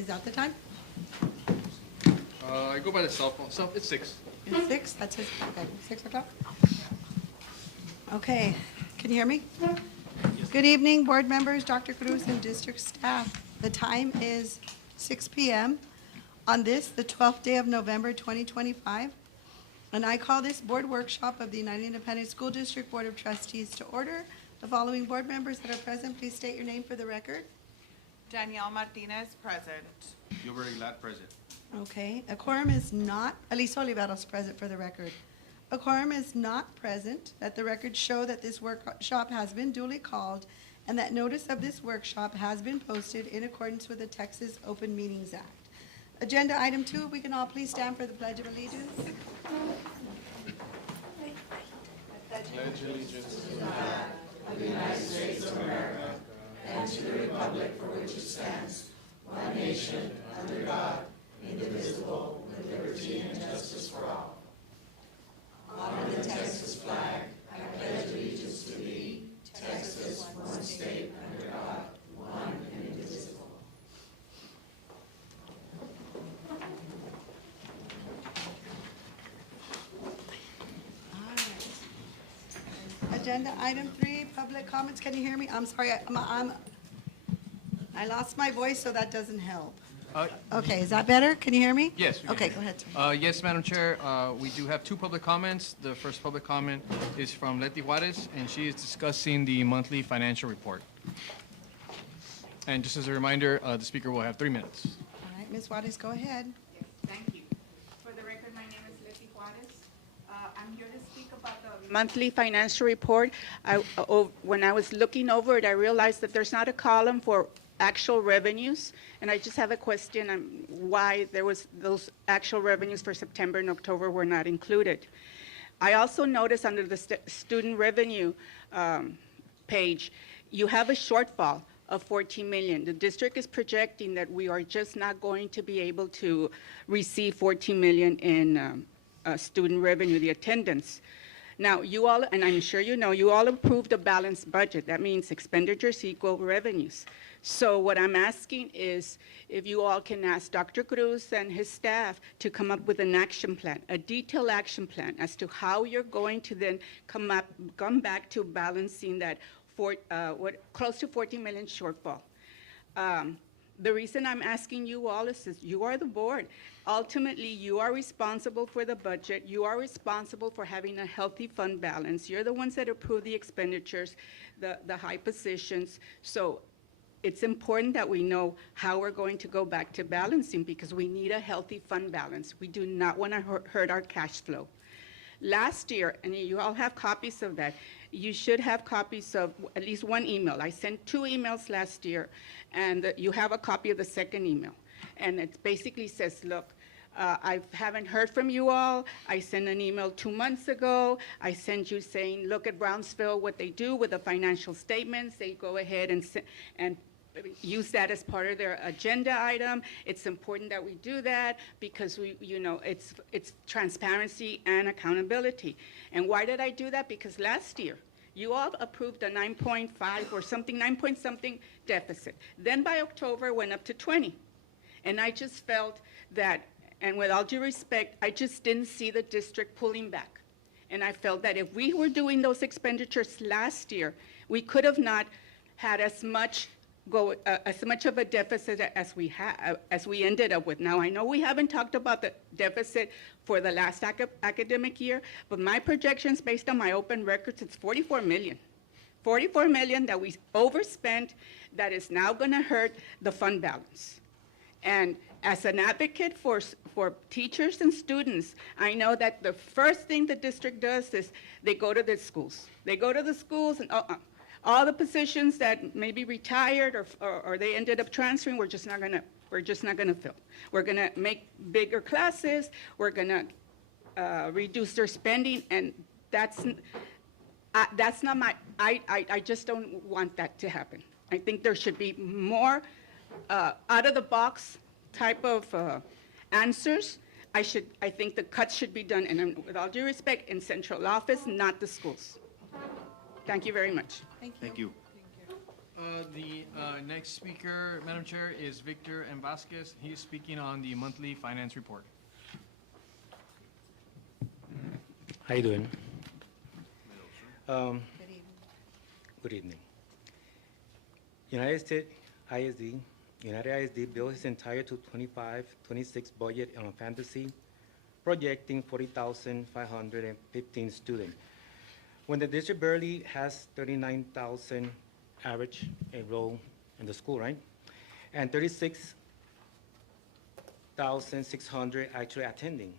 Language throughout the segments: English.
Is that the time? I go by the cell phone. So it's 6. It's 6? That's it? Okay, 6 o'clock? Okay, can you hear me? Good evening, board members, Dr. Cruz, and district staff. The time is 6 p.m. on this, the 12th day of November, 2025. And I call this board workshop of the United Independent School District Board of Trustees to order. The following board members that are present, please state your name for the record. Danielle Martinez, present. Gilbert Aguilar, present. Okay, a quorum is not, Alicia Oliveros present for the record. A quorum is not present, that the records show that this workshop has been duly called and that notice of this workshop has been posted in accordance with the Texas Open Meetings Act. Agenda item 2, we can all please stand for the Pledge of Allegiance. Pledge allegiance to Agenda item 3, public comments. Can you hear me? I'm sorry, I lost my voice, so that doesn't help. Okay, is that better? Can you hear me? Yes, we can Okay, hear go you. ahead, sir. Yes, Madam Chair, we do have 2 public comments. The first public comment is from Leti Juarez, and she is discussing the monthly financial report. And just as a reminder, the speaker will have 3 minutes. All right, Ms. Juarez, go ahead. Yes, thank you. For the record, my name is Leti Juarez. I'm here to speak about the monthly financial report. When I was looking over it, I realized that there's not a column for actual revenues, and I just have a question on why those actual revenues for September and October were not included. I also noticed under the student revenue page, you have a shortfall of 14 million. The district is projecting that we are just not going to be able to receive 14 million in student revenue, the attendance. Now, you all, and I'm sure you know, you all approved a balanced budget. That means expenditures equal revenues. So what I'm asking is if you all can ask Dr. Cruz and his staff to come up with an action plan, a detailed action plan as to how you're going to then come back to balancing that close to 14 million shortfall. The reason I'm asking you all is you are the board. Ultimately, you are responsible for the budget. You are responsible for having a healthy fund balance. You're the ones that approve the expenditures, the high positions. So it's important that we know how we're going to go back to balancing because we need a healthy fund balance. We do not want to hurt our cash flow. Last year, and you all have copies of that, you should have copies of at least 1 email. I sent 2 emails last year, and you have a copy of the second email. And it basically says, look, I haven't heard from you all. I sent an email 2 months ago. I sent you saying, look at Brownsville, what they do with the financial statements. They go ahead and use that as part of their agenda item. It's important that we do that because it's transparency and accountability. And why did I do that? Because last year, you all approved a 9.5 or something, 9 point something deficit. Then by October, it went up to 20. And I just felt that, and with all due respect, I just didn't see the district pulling back. And I felt that if we were doing those expenditures last year, we could have not had as much of a deficit as we ended up with. Now, I know we haven't talked about the deficit for the last academic year, but my projections based on my open records, it's 44 million. 44 million that we overspent that is now going to hurt the fund balance. And as an advocate for teachers and students, I know that the first thing the district does is they go to the schools. They go to the schools and all the positions that may be retired or they ended up transferring, we're just not gonna fill. We're gonna make bigger classes. We're gonna reduce their spending, and that's not my. I just don't want that to happen. I think there should be more out of the box type of answers. I think the cuts should be done, and with all due respect, in central office, not the schools. Thank you very much. Thank you. Thank you. The next speaker, Madam Chair, is Victor M. Vasquez. He is speaking on the monthly finance report. How you doing? Good evening. Good evening. United States ISD, United ISD built its entire 25-26 budget on fantasy, projecting 40,515 students. When the district barely has 39,000 average enrolled in the school, right? And 36,600 actually attending.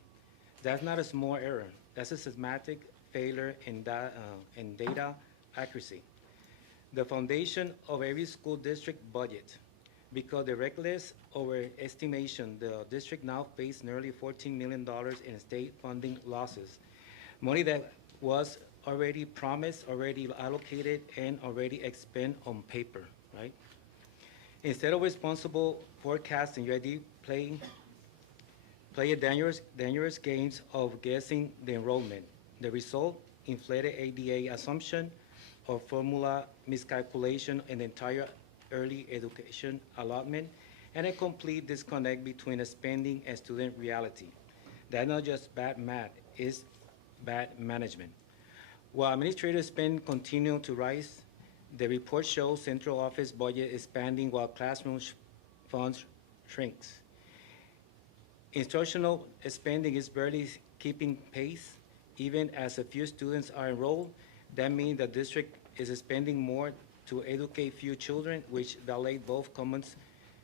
That's not a small error. That's a systematic failure in data accuracy. The foundation of every school district budget. Because the reckless overestimation, the district now faces nearly $14 million in state funding losses. Money that was already promised, already allocated, and already expended on paper, right? Instead of responsible forecasting, UID play a dangerous games of guessing the enrollment. The result, inflated ADA assumption of formula miscalculation and entire early education allotment, and a complete disconnect between spending and student reality. That's not just bad math, it's bad management. While administrative spend continue to rise, the report shows central office budget expanding while classroom funds shrinks. Instructional spending is barely keeping pace, even as a few students are enrolled. That means the district is spending more to educate few children, which violate both common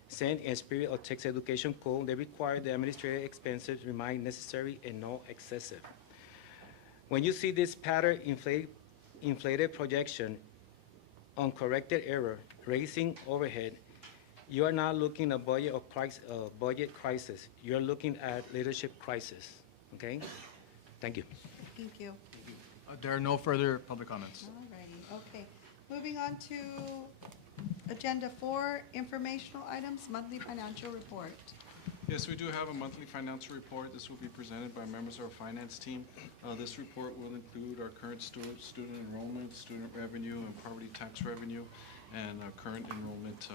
sense and spirit of Texas Education Code. They require the administrative expenses remain necessary and not excessive. When you see this pattern inflated projection, uncorrected error, raising overhead, you are not looking at budget crisis. You're looking at leadership crisis, okay? Thank you. Thank you. There are no further public comments. All righty, okay. Moving on to Agenda 4, informational items, monthly financial report. Yes, we do have a monthly financial report. This will be presented by members of our finance team. This report will include our current student enrollment, student revenue, and property tax revenue, and our current enrollment,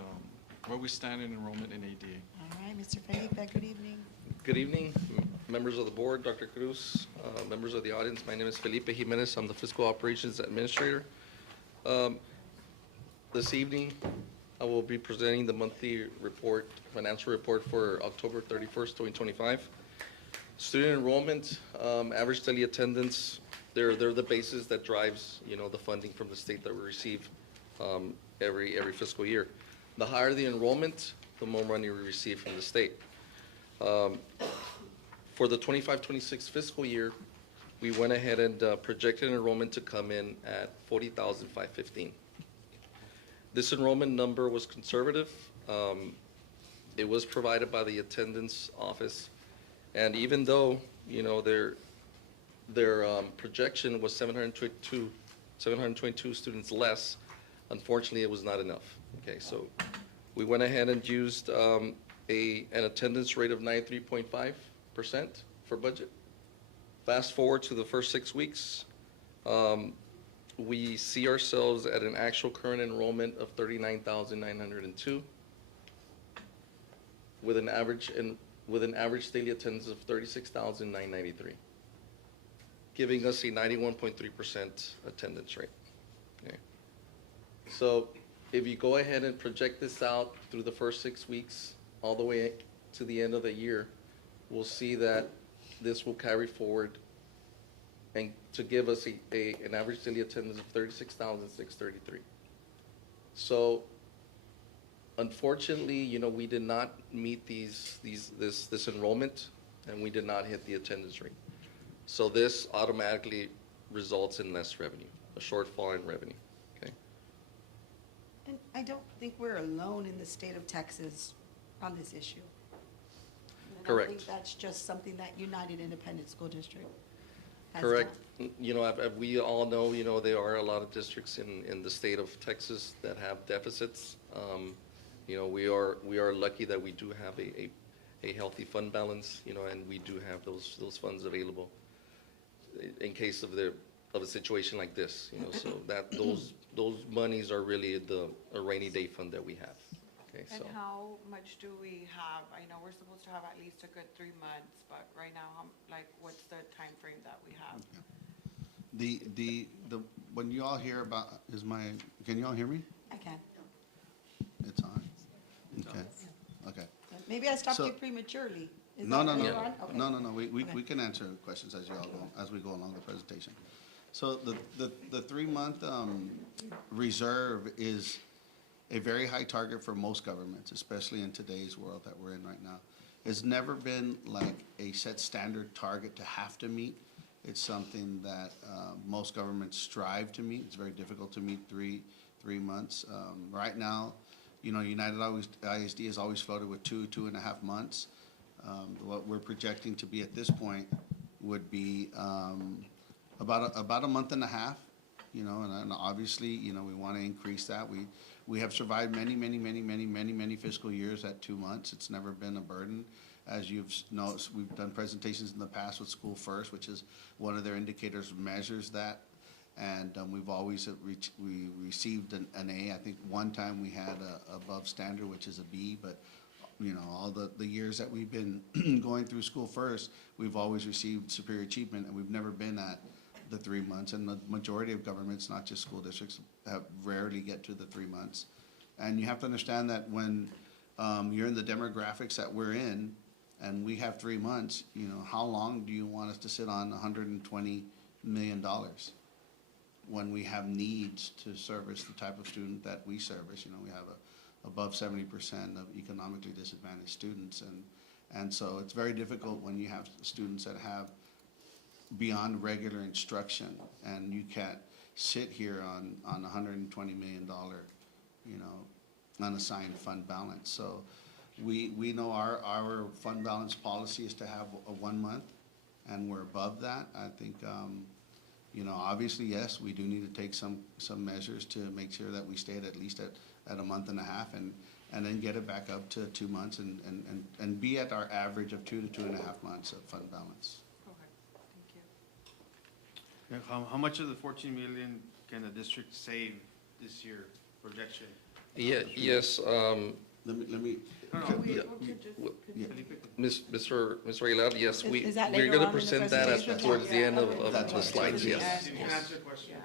where we stand in enrollment in ADA. All right, Mr. Felipe, good evening. Good evening, members of the board, Dr. Cruz, members of the audience. My name is Felipe Jimenez. I'm the Fiscal Operations Administrator. This evening, I will be presenting the monthly report, financial report for October 31st, 2025. Student enrollment, average daily attendance, they're the basis that drives, the funding from the state that we receive every fiscal year. The higher the enrollment, the more money we receive from the state. For the 25-26 fiscal year, we went ahead and projected enrollment to come in at 40,515. This enrollment number was conservative. It was provided by the attendance office, and even though their projection was 722 students less, unfortunately it was not enough. Okay, so we went ahead and used an attendance rate of 93.5% for budget. Fast forward to the first 6 weeks, we see ourselves at an actual current enrollment of 39,902 with an average daily attendance of 36,993, giving us a 91.3% attendance rate. Okay. So if you go ahead and project this out through the first 6 weeks, all the way to the end of the year, we'll see that this will carry forward and to give us an average daily attendance of 36,633. So unfortunately, we did not meet this enrollment, and we did not hit the attendance rate. So this automatically results in less revenue, a shortfall in revenue. Okay. And I don't think we're alone in the state of Texas on this issue. And Correct. I think that's just something that United Independent School District has Correct. done. We all know, there are a lot of districts in the state of Texas that have deficits. We are lucky that we do have a healthy fund balance, and we do have those funds available in case of the of a situation like this, you know, so that those monies are really a rainy day fund that we have. Okay, And so. how much do we have? I know we're supposed to have at least a good 3 months, but right now, like, what's the time frame that we have? When you all hear about, can you all hear me? I can. It's on? Okay, okay. Maybe I stopped So- you prematurely. Is No, that no, what no, you're on? Okay. no, we Okay. can answer questions as you all go, as we go along the presentation. So the 3-month reserve is a very high target for most governments, especially in today's world that we're in right now. It's never been like a set standard target to have to meet. It's something that most governments strive to meet. It's very difficult to meet three months. Right now, you know, United ISD has always floated with 2.5 months. What we're projecting to be at this point would be about a month and a half, you know, and obviously, you know, we want to increase that. We have survived many fiscal years at 2 months. It's never been a burden. As you've noticed, we've done presentations in the past with School First, which is one of their indicators measures that. And we've always we received an A. I think one time we had a above standard, which is a B, but you know, all the years that we've been going through School First, we've always received superior achievement, and we've never been at the 3 months. And the majority of governments, not just school districts, have rarely get to the 3 months. And you have to understand that when you're in the demographics that we're in, and we have 3 months, you know, how long do you want us to sit on $120 million when we have needs to service the type of student that we service? You know, we have above 70% of economically disadvantaged students, and so it's very difficult when you have students that have beyond regular instruction, and you can't sit here on $120 million, you know, unassigned fund balance. So we know our fund balance policy is to have a 1 month, and we're above that. I think, you know, obviously, yes, we do need to take some measures to make sure that we stay at least at a month and a half, and then get it back up to 2 months, and be at our average of 2 to 2.5 months of fund balance. Okay, thank you. How much of the 14 million can the district save this year projection? Yeah, yes, Let me, No, no, We yeah. could just, yeah. Mr. Aguilar, yes, Is that we're later gonna on in the present that presentation? towards the end of That's the right. slides, yes. You can answer the question.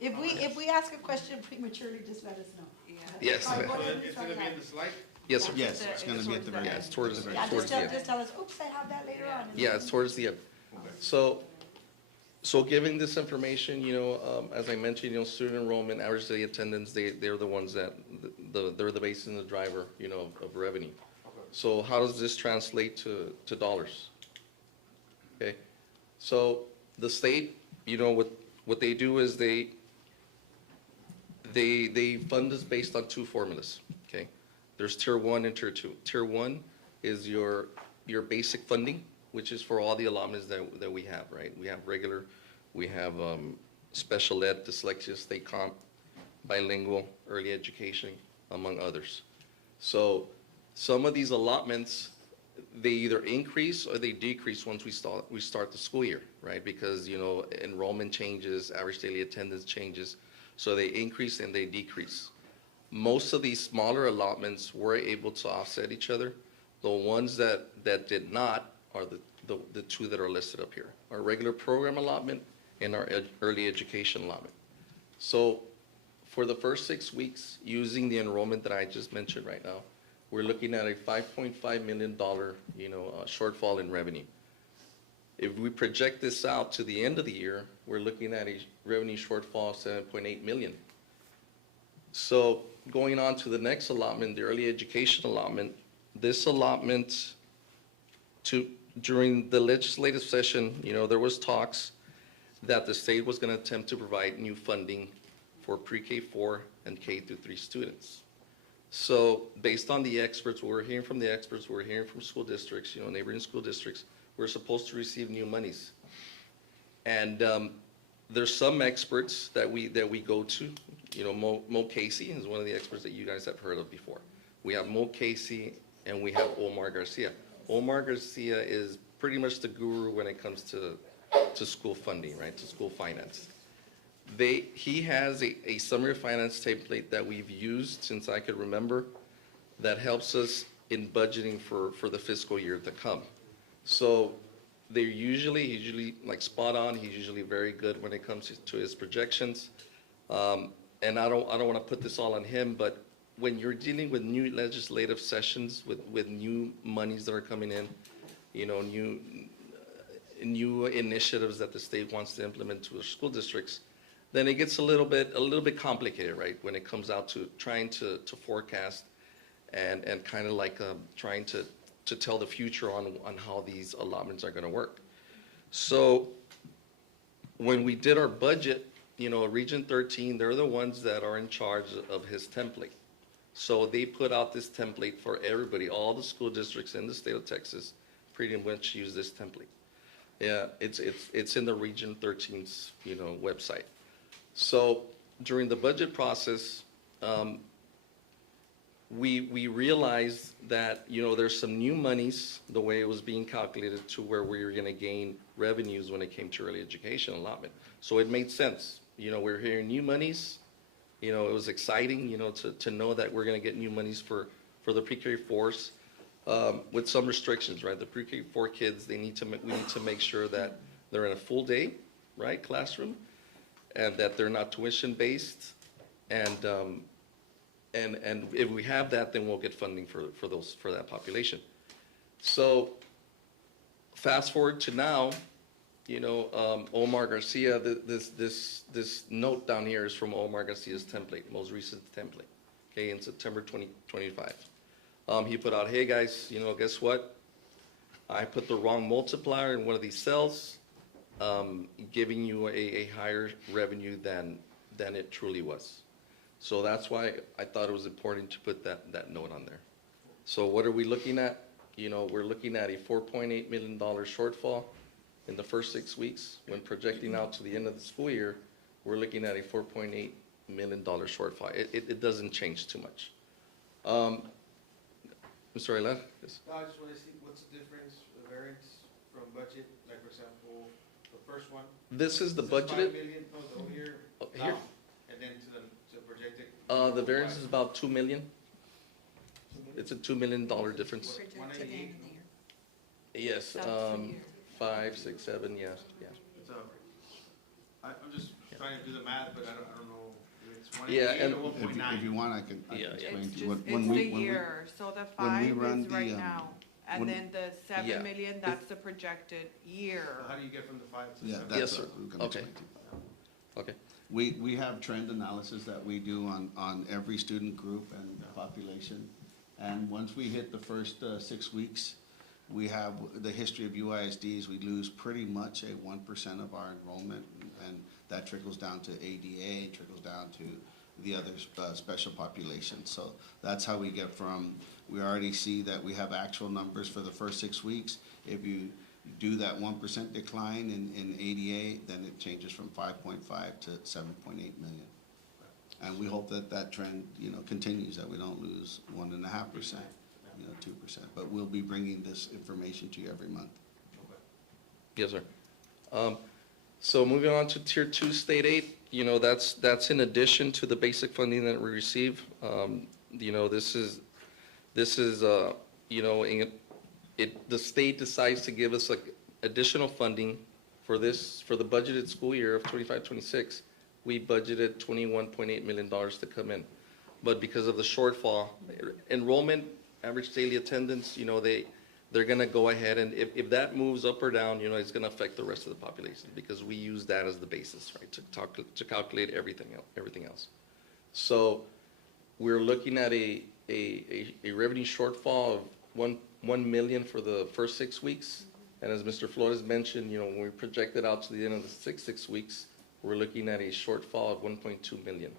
Yeah. If we ask a question prematurely, just let us know. yeah. Yes, All right, go ahead, It's Mr. gonna be in Aguilar. the slide? yes, sir. yes, it's gonna be at the very Yeah, end. it's towards Yeah, just the end. tell us, oops, I have that later on. Yeah, it's towards the end. So giving this information, you know, as I mentioned, you know, student enrollment, average daily attendance, they're the ones that, they're the base and the driver, you know, of revenue. So how does this translate to dollars? Okay, so the state, you know, what they do is they fund us based on 2 formulas, okay? There's Tier 1 and Tier 2. Tier 1 is your basic funding, which is for all the allotments that we have, right? We have regular, we have special ed, dyslexia, state comp, bilingual, early education, among others. So some of these allotments, they either increase or they decrease once we start the school year, right? Because, you know, enrollment changes, average daily attendance changes, so they increase and they decrease. Most of these smaller allotments were able to offset each other. The ones that did not are the 2 that are listed up here, our regular program allotment and our early education allotment. So for the first 6 weeks, using the enrollment that I just mentioned right now, we're looking at a $5.5 million, you know, shortfall in revenue. If we project this out to the end of the year, we're looking at a revenue shortfall of $7.8 million. So going on to the next allotment, the early education allotment, this allotment during the legislative session, you know, there was talks that the state was going to attempt to provide new funding for pre-K 4 and K through 3 students. So based on the experts, we're hearing from the experts, we're hearing from school districts, you know, neighboring school districts, we're supposed to receive new monies. And there's some experts that we go to, you know, Mo Casey is one of the experts that you guys have heard of before. We have Mo Casey and we have Omar Garcia. Omar Garcia is pretty much the guru when it comes to school funding, right, to school finance. He has a summary finance template that we've used since I could remember that helps us in budgeting for the fiscal year to come. So he's usually like spot on. He's usually very good when it comes to his projections. And I don't want to put this all on him, but when you're dealing with new legislative sessions, with new monies that are coming in, you know, new initiatives that the state wants to implement to the school districts, then it gets a little bit complicated, right? When it comes out to trying to forecast and kind of like trying to tell the future on how these allotments are going to work. So when we did our budget, you know, Region 13, they're the ones that are in charge of his template. So they put out this template for everybody. All the school districts in the state of Texas pretty much use this template. Yeah, it's in the Region 13's, you know, website. So during the budget process, we realized that, you know, there's some new monies, the way it was being calculated, to where we were going to gain revenues when it came to early education allotment. So it made sense. You know, we're hearing new monies. You know, it was exciting, you know, to know that we're going to get new monies for the pre-K 4s, with some restrictions, right? The pre-K 4 kids, we need to make sure that they're in a full day, right, classroom, and that they're not tuition based, and if we have that, then we'll get funding for that population. So fast forward to now, you know, Omar Garcia, this note down here is from Omar Garcia's template, most recent template, okay, in September 2025. He put out, hey guys, you know, guess what? I put the wrong multiplier in one of these cells, giving you a higher revenue than it truly was. So that's why I thought it was important to put that note on there. So what are we looking at? You know, we're looking at a $4.8 million shortfall in the first 6 weeks. When projecting out to the end of the school year, we're looking at a $4.8 million shortfall. It doesn't change too much. Mr. Ayala? Yes. No, I just want to see what's the difference, the variance from budget, like for example, the first one. This is the This budgeted. 5 million goes over here, Here? now, and then to projected. The variance is about $2 million. It's a $2 million difference. Projected 188. end of the year. Yes, That's the year. 5, 6, 7, yeah. So, I'm just trying to do the math, but I don't know if it's Yeah, 188 and- or If you 1.9. want, I can Yeah, yeah. explain It's to just, you. it's When the we- year, so the when we 5 run is the, right now, and when- then the Yeah. 7 million, that's the projected year. So how do you get from the 5 to Yeah, 7? Yes, that's sir. what we're gonna Okay. explain to you. Okay. We have trend analysis that we do on every student group and population. And once we hit the first 6 weeks, we have the history of UISDs. We lose pretty much a 1% of our enrollment, and that trickles down to ADA, trickles down to the other special populations. So that's how we get from, we already see that we have actual numbers for the first 6 weeks. If you do that 1% decline in ADA, then it changes from 5.5 to 7.8 million. And we hope that that trend, you know, continues, that we don't lose 1.5%, you know, 2%. But we'll be bringing this information to you every month. Yes, sir. So moving on to Tier 2 State Aid, you know, that's in addition to the basic funding that we receive. You know, this is, you know, the state decides to give us like additional funding for the budgeted school year of 25-26. We budgeted $21.8 million to come in. But because of the shortfall, enrollment, average daily attendance, you know, they're gonna go ahead, and if that moves up or down, you know, it's gonna affect the rest of the population, because we use that as the basis, right, to calculate everything else. So we're looking at a revenue shortfall of 1 million for the first 6 weeks. And as Mr. Flores mentioned, you know, when we project it out to the end of the 6 weeks, we're looking at a shortfall of 1.2 million.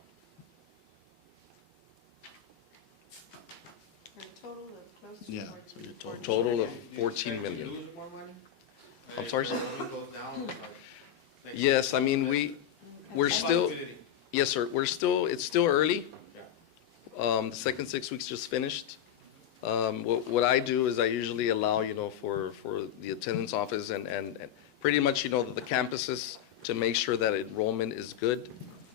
For a total of close to Yeah, 14. so your total. Total of Do you 14 expect to million. lose more money? I'm sorry, sir? If the enrollment goes down, like, next Yes, I mean, year? we're still, Possibility. yes, sir, it's still early. The second 6 weeks just finished. What I do is I usually allow, you know, for the attendance office and pretty much, you know, the campuses to make sure that enrollment is good,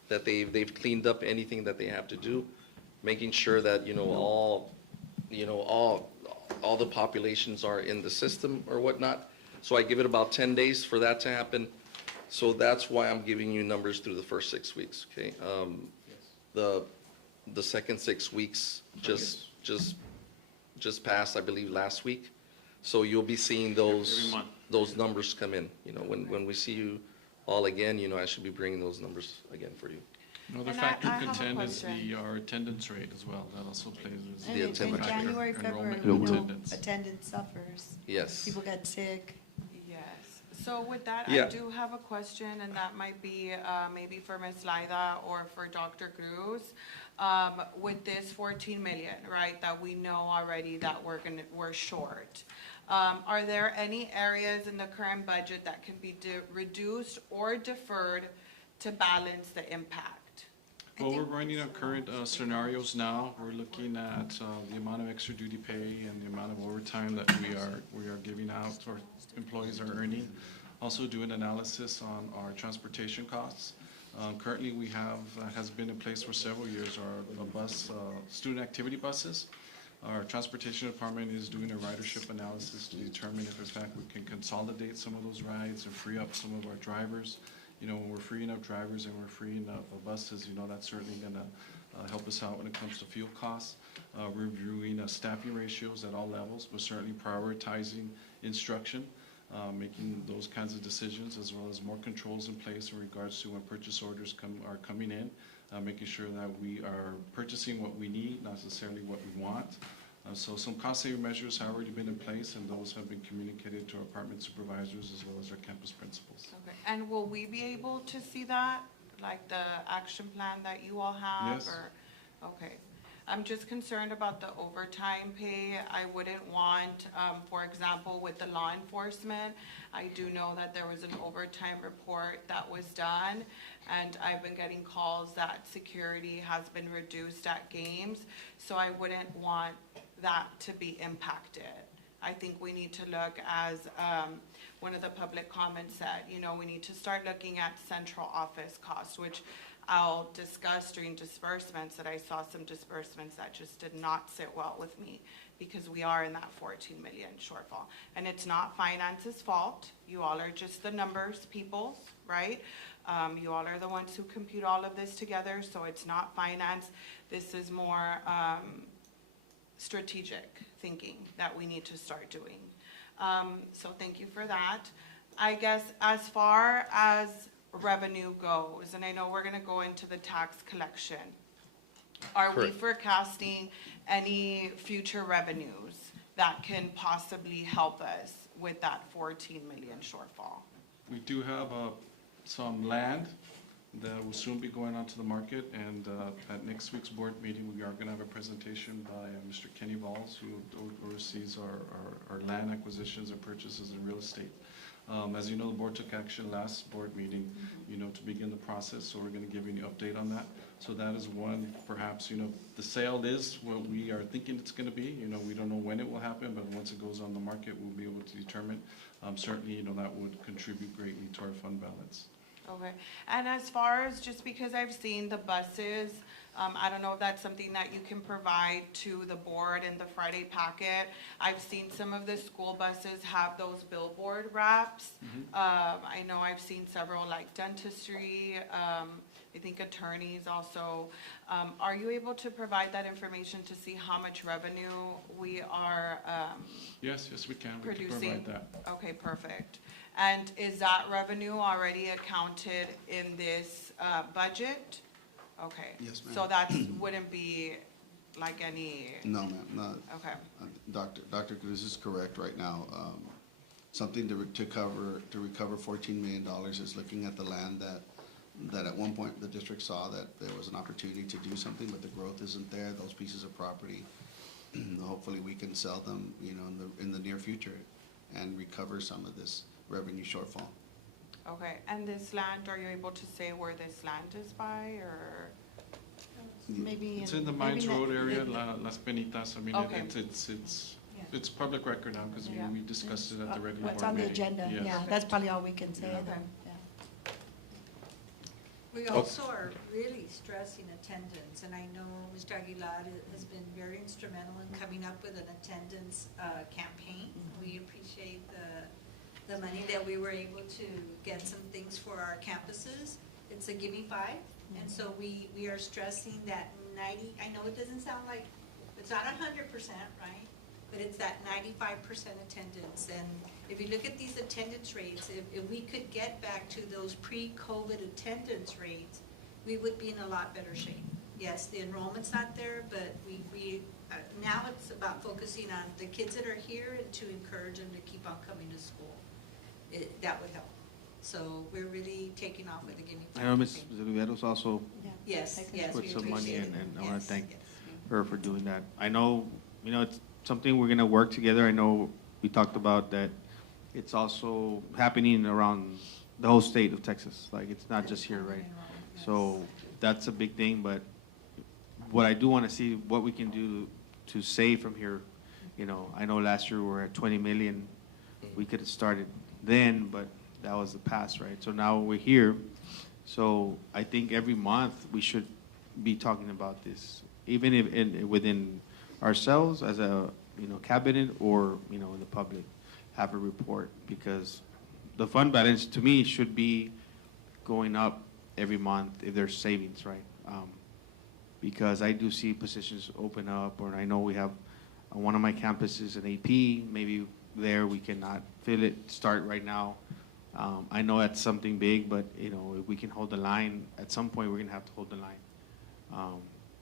that they've cleaned up anything that they have to do, making sure that, all the populations are in the system or whatnot. So I give it about 10 days for that to happen. So that's why I'm giving you numbers through the first 6 weeks, okay? The second 6 weeks just passed, I believe, last week. So you'll be seeing Every month. those numbers come in. When we see you all again, I should be bringing those numbers again for you. Another And factor I to have a contend is question. our attendance rate as well. That also plays And The in attendance. January, February, Enrollment we and know attendance. attendance suffers. Yes. People get sick. Yes, so with that, I Yeah. do have a question, and that might be maybe for Ms. Laida or for Dr. Cruz. With this 14 million, right, that we know already that we're short, are there any areas in the current budget that can be reduced or deferred to balance the impact? Well, we're running our current scenarios now. We're looking at the amount of extra duty pay and the amount of overtime that we are giving out, or employees are earning. Also do an analysis on our transportation costs. Currently, we have, has been in place for several years, our student activity buses. Our transportation department is doing a ridership analysis to determine if in fact we can consolidate some of those rides and free up some of our drivers. When we're freeing up drivers and we're freeing up buses, that's certainly gonna help us out when it comes to fuel costs. Reviewing staffing ratios at all levels, but certainly prioritizing instruction, making those kinds of decisions, as well as more controls in place in regards to when purchase orders are coming in, making sure that we are purchasing what we need, not necessarily what we want. So some cost-saving measures have already been in place, and those have been communicated to our department supervisors as well as our campus principals. Okay, and will we be able to see that, like the action plan that you all have? Yes. Okay, I'm just concerned about the overtime pay. I wouldn't want, for example, with the law enforcement, I do know that there was an overtime report that was done, and I've been getting calls that security has been reduced at games, so I wouldn't want that to be impacted. I think we need to look, as one of the public comments said, we need to start looking at central office costs, which I'll discuss during disbursements, that I saw some disbursements that just did not sit well with me, because we are in that 14 million shortfall. And it's not finance's fault. You all are just the numbers people, right? You all are the ones who compute all of this together, so it's not finance. This is more strategic thinking that we need to start doing. So thank you for that. I guess as far as revenue goes, and I know we're gonna go into the tax collection, are we Correct. forecasting any future revenues that can possibly help us with that 14 million shortfall? We do have some land that will soon be going onto the market, and at next week's board meeting, we are going to have a presentation by Mr. Kenny Balls, who oversees our land acquisitions and purchases in real estate. As you know, the board took action last board meeting, to begin the process, so we're going to give you an update on that. So that is one, perhaps, the sale is what we are thinking it's going to be. We don't know when it will happen, but once it goes on the market, we'll be able to determine. Certainly, that would contribute greatly to our fund balance. Okay, and as far as, just because I've seen the buses, I don't know if that's something that you can provide to the board in the Friday packet. I've seen some of the school buses have those billboard wraps. I know I've seen several, like dentistry, I think attorneys also. Are you able to provide that information to see how much revenue we are Yes, we can. We can producing? provide that. Okay, perfect. And is that revenue already accounted in this budget? Okay. Yes, ma'am. So that wouldn't be like any, No, ma'am, no. okay, Dr. Cruz is correct right now. Something to recover $14 million is looking at the land that at one point the district saw that there was an opportunity to do something, but the growth isn't there. Those pieces of property, hopefully we can sell them, in the near future and recover some of this revenue shortfall. okay. And this land, are you able to say where this land is by, or? Maybe. It's in the Mines Road area, it- Las Penitas. I mean, Okay. it's public record now, because Yeah. we discussed it at the regular board meeting. What's on the agenda, Yes. yeah, that's probably all we can say Okay. then, yeah. We also are really stressing attendance, and I know Mr. Aguilar has been very instrumental in coming up with an attendance campaign. We appreciate the money that we were able to get some things for our campuses. It's a Give Me Five, and so we are stressing that 90, I know it doesn't sound like, it's not 100%, right? But it's that 95% attendance. And if you look at these attendance rates, if we could get back to those pre-COVID attendance rates, we would be in a lot better shape. Yes, the enrollment's not there, but now it's about focusing on the kids that are here and to encourage them to keep on coming to school. That would help. So we're really taking off with the Give Me Five. I know Ms. campaign. Riveros also Yes, yes, put we some money appreciate in, it. and I want Yes, to thank yes. her for doing that. I know, it's something we're going to work together. I know we talked about that it's also happening around the whole state of Texas. Like, it's not just here, right? So that's a big thing, but what I do want to see, what we can do to save from here. I know last year we were at 20 million. We could have started then, but that was the past, right? So now we're here. So I think every month we should be talking about this, even if within ourselves as a cabinet or in the public, have a report, because the fund balance to me should be going up every month if there's savings, right? Because I do see positions open up, or I know we have on one of my campuses an AP, maybe there we cannot fill it, start right now. I know that's something big, but if we can hold the line, at some point we're gonna have to hold the line.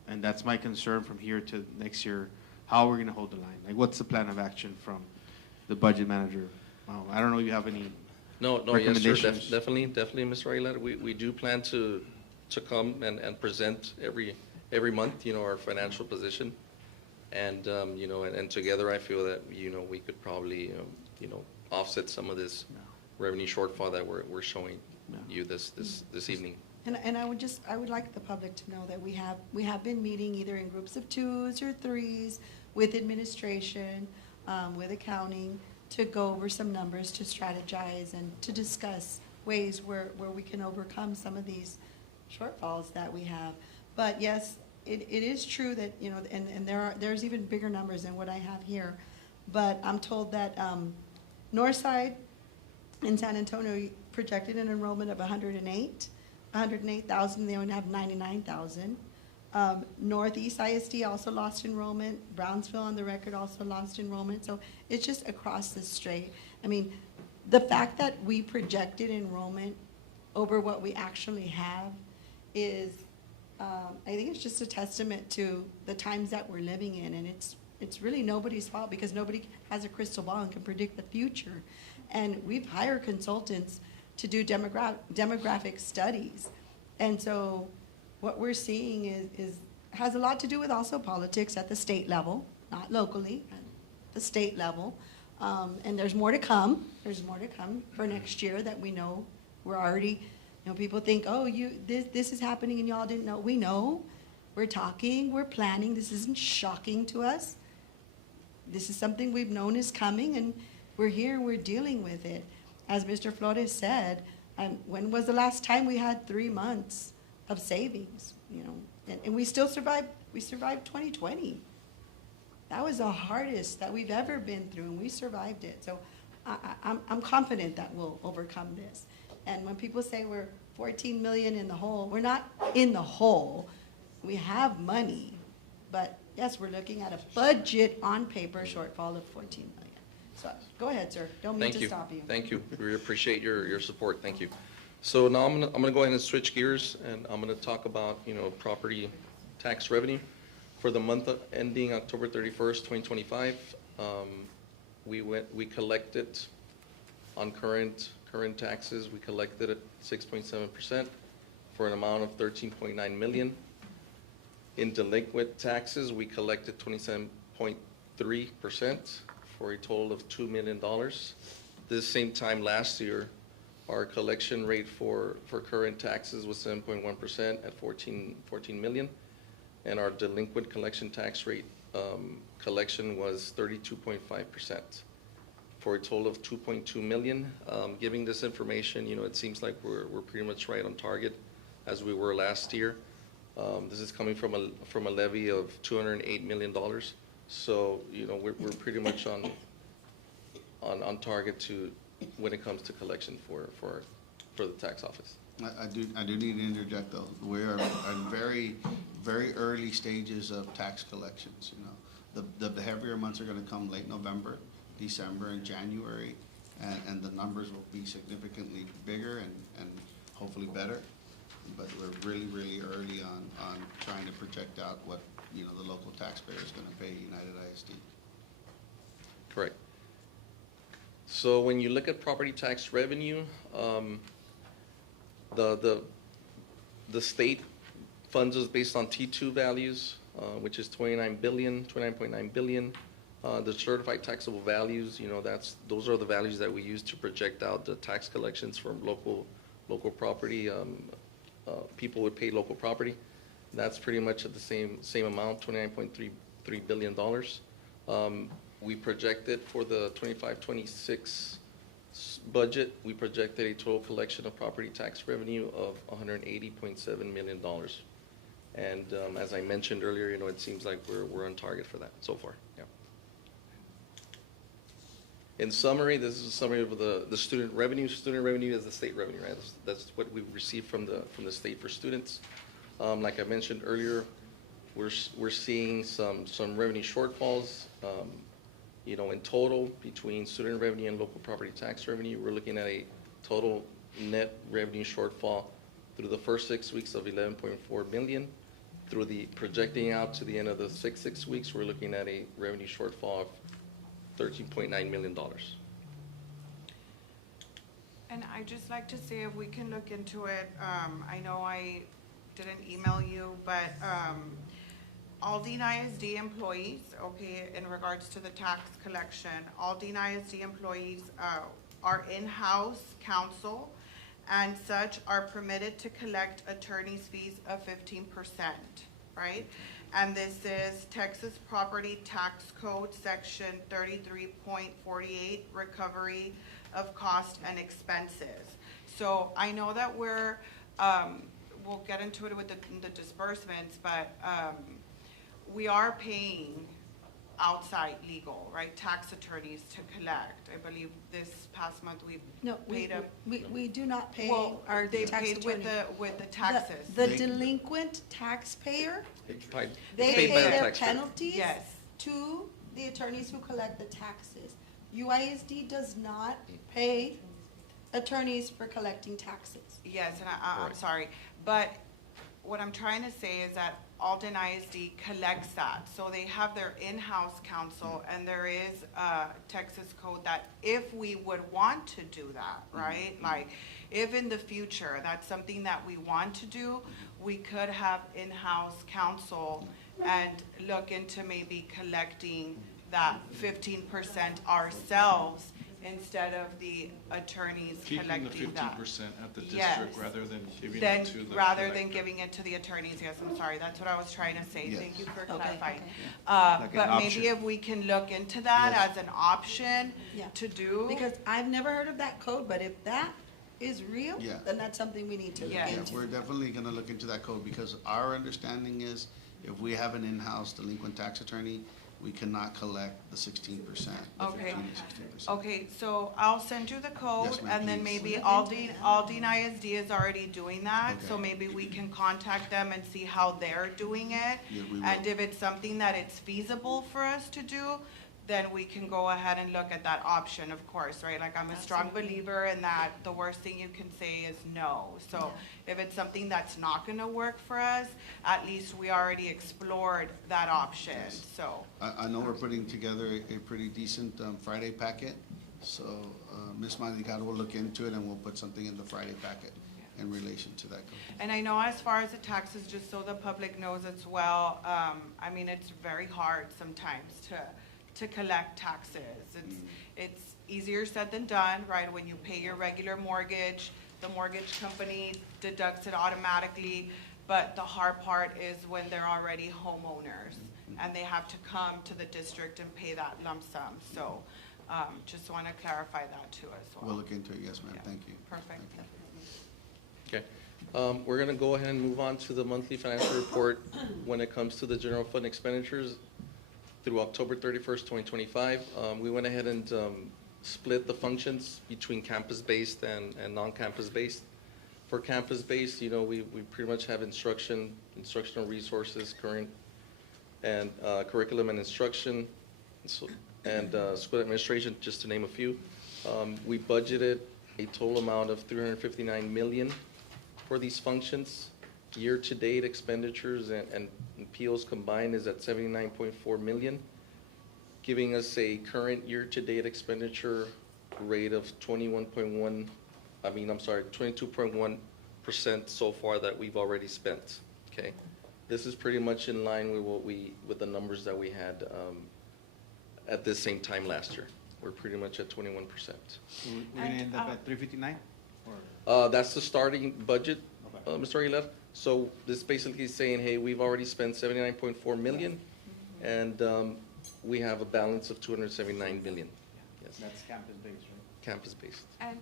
And that's my concern from here to next year, how we're gonna hold the line. Like, what's the plan of action from the budget manager? I don't know if you have any No, yes, sir, recommendations. definitely, Mr. Aguilar. We do plan to come and present every month, our financial position. And, and together I feel that, we could probably, offset some of this revenue shortfall that we're showing you this evening. And I would like the public to know that we have been meeting either in groups of 2s or 3s with administration, with accounting, to go over some numbers, to strategize, and to discuss ways where we can overcome some of these shortfalls that we have. But yes, it is true that, and there's even bigger numbers than what I have here. But I'm told that Northside in San Antonio projected an enrollment of 108,000, they only have 99,000. Northeast ISD also lost enrollment. Brownsville, on the record, also lost enrollment. So it's just across the strait. I mean, the fact that we projected enrollment over what we actually have is, I think it's just a testament to the times that we're living in. And it's really nobody's fault, because nobody has a crystal ball and can predict the future. And we've hired consultants to do demographic studies. And so what we're seeing has a lot to do with also politics at the state level, not locally, at the state level. And there's more to come. There's more to come for next year that we know. We're already, people think, oh, this is happening and y'all didn't know. We know. We're talking, we're planning. This isn't shocking to us. This is something we've known is coming, and we're here, we're dealing with it. As Mr. Flores said, when was the last time we had 3 months of savings? And we still survived. We survived 2020. That was the hardest that we've ever been through, and we survived it. So I'm confident that we'll overcome this. And when people say we're 14 million in the hole, we're not in the hole. We have money, but yes, we're looking at a budget on paper shortfall of 14 million. So go ahead, sir. Don't mean to stop you. Thank you. We appreciate your support. Thank you. So now I'm gonna go ahead and switch gears, and I'm gonna talk about, property tax revenue. For the month ending October 31st, 2025, we collected on current taxes, we collected at 6.7% for an amount of 13.9 million. In delinquent taxes, we collected 27.3% for a total of $2 million. This same time last year, our collection rate for current taxes was 7.1% at 14 million. And our delinquent collection tax rate collection was 32.5% for a total of 2.2 million. Giving this information, it seems like we're pretty much right on target as we were last year. This is coming from a levy of $208 million. So, we're pretty much on target when it comes to collection for the tax office. I do need to interject though. We are in very, very early stages of tax collections, The heavier months are gonna come late November, December, and January, and the numbers will be significantly bigger and hopefully better. But we're really, really early on trying to project out what, the local taxpayer is gonna pay United ISD. Correct. So when you look at property tax revenue, the state funds us based on T2 values, which is 29.9 billion. The certified taxable values, those are the values that we use to project out the tax collections from local property. People would pay local property. That's pretty much at the same amount, $29.3 billion. We projected for the 25-26 budget, we projected a total collection of property tax revenue of $180.7 million. And as I mentioned earlier, it seems like we're on target for that so far. Yeah. In summary, this is a summary of the student revenue. Student revenue is the state revenue, right? That's what we receive from the state for students. Like I mentioned earlier, we're seeing some revenue shortfalls. In total, between student revenue and local property tax revenue, we're looking at a total net revenue shortfall through the first 6 weeks of 11.4 million. Through the projecting out to the end of the six weeks, we're looking at a revenue shortfall of $13.9 million. And I'd just like to say if we can look into it, I know I didn't email you, but Aldine ISD employees, okay, in regards to the tax collection, Aldine ISD employees are in-house counsel and such are permitted to collect attorney's fees of 15%, right? And this is Texas Property Tax Code, Section 33.48, recovery of cost and expenses. So I know that we'll get into it with the disbursements, but we are paying outside legal, right, tax attorneys to collect. I believe this past month we paid a. We do not pay Well, our they tax paid attorney. with the taxes. The delinquent taxpayer, they Paid pay by the their taxpayer. penalties Yes. to the attorneys who collect the taxes. UISD does not pay attorneys for collecting taxes. Yes, and I'm Right. sorry, but what I'm trying to say is that Alden ISD collects that. So they have their in-house counsel, and there is a Texas code that if we would want to do that, right? Like, if in the future that's something that we want to do, we could have in-house counsel and look into maybe collecting that 15% ourselves instead of the attorneys Keeping the collecting that. 15% at the Yes. district rather than giving Then, it to the rather than collector. giving it to the attorneys, yes, I'm sorry, that's what I was trying to say, Yes. thank you for Okay, clarifying. okay. Like an But option. maybe if we can look into that Yes. as an option Yeah. to do. Because I've never heard of that code, but if that is real, Yeah. then that's something we need to look Yeah. Yeah, into. we're definitely gonna look into that code, because our understanding is if we have an in-house delinquent tax attorney, we cannot collect the 16%, the Okay. 15 to 16%. Okay, so I'll send you the code, Yes, ma'am, and then please. maybe Aldine ISD is already doing that, so Okay. maybe we can contact them and see how they're doing it. Yeah, we will. And if it's something that it's feasible for us to do, then we can go ahead and look at that option, of course, right? Like, I'm a strong believer in that the worst thing you can say is no. So if it's something that's not gonna work for us, at least we already explored that option, Yes. so. I know we're putting together a pretty decent Friday packet, so Ms. Malincado will look into it, and we'll put something in the Friday packet in relation to that code. And I know as far as the taxes, just so the public knows as well, I mean, it's very hard sometimes to collect taxes. It's easier said than done, right? When you pay your regular mortgage, the mortgage company deducts it automatically. But the hard part is when they're already homeowners and they have to come to the district and pay that lump sum. So, just want to clarify that too as well. We'll look into it, yes, ma'am, Yeah. thank you. Perfect. Thank you. Okay. We're gonna go ahead and move on to the monthly financial report when it comes to the general fund expenditures through October 31st, 2025. We went ahead and split the functions between campus-based and non-campus-based. For campus-based, you know, we pretty much have instructional resources, current and curriculum and instruction, and school administration, just to name a few. We budgeted a total amount of $359 million for these functions. Year-to-date expenditures and POs combined is at $79.4 million, giving us a current year-to-date expenditure rate of 22.1% so far that we've already spent, okay? This is pretty much in line with the numbers that we had at this same time last year. We're pretty much at 21%. We're gonna end up at 359? That's the starting budget, Mr. Aguilar. So this basically is saying, hey, we've already spent 79.4 million, and we have a balance of 279 million. Yes, That's campus-based, right? campus-based. And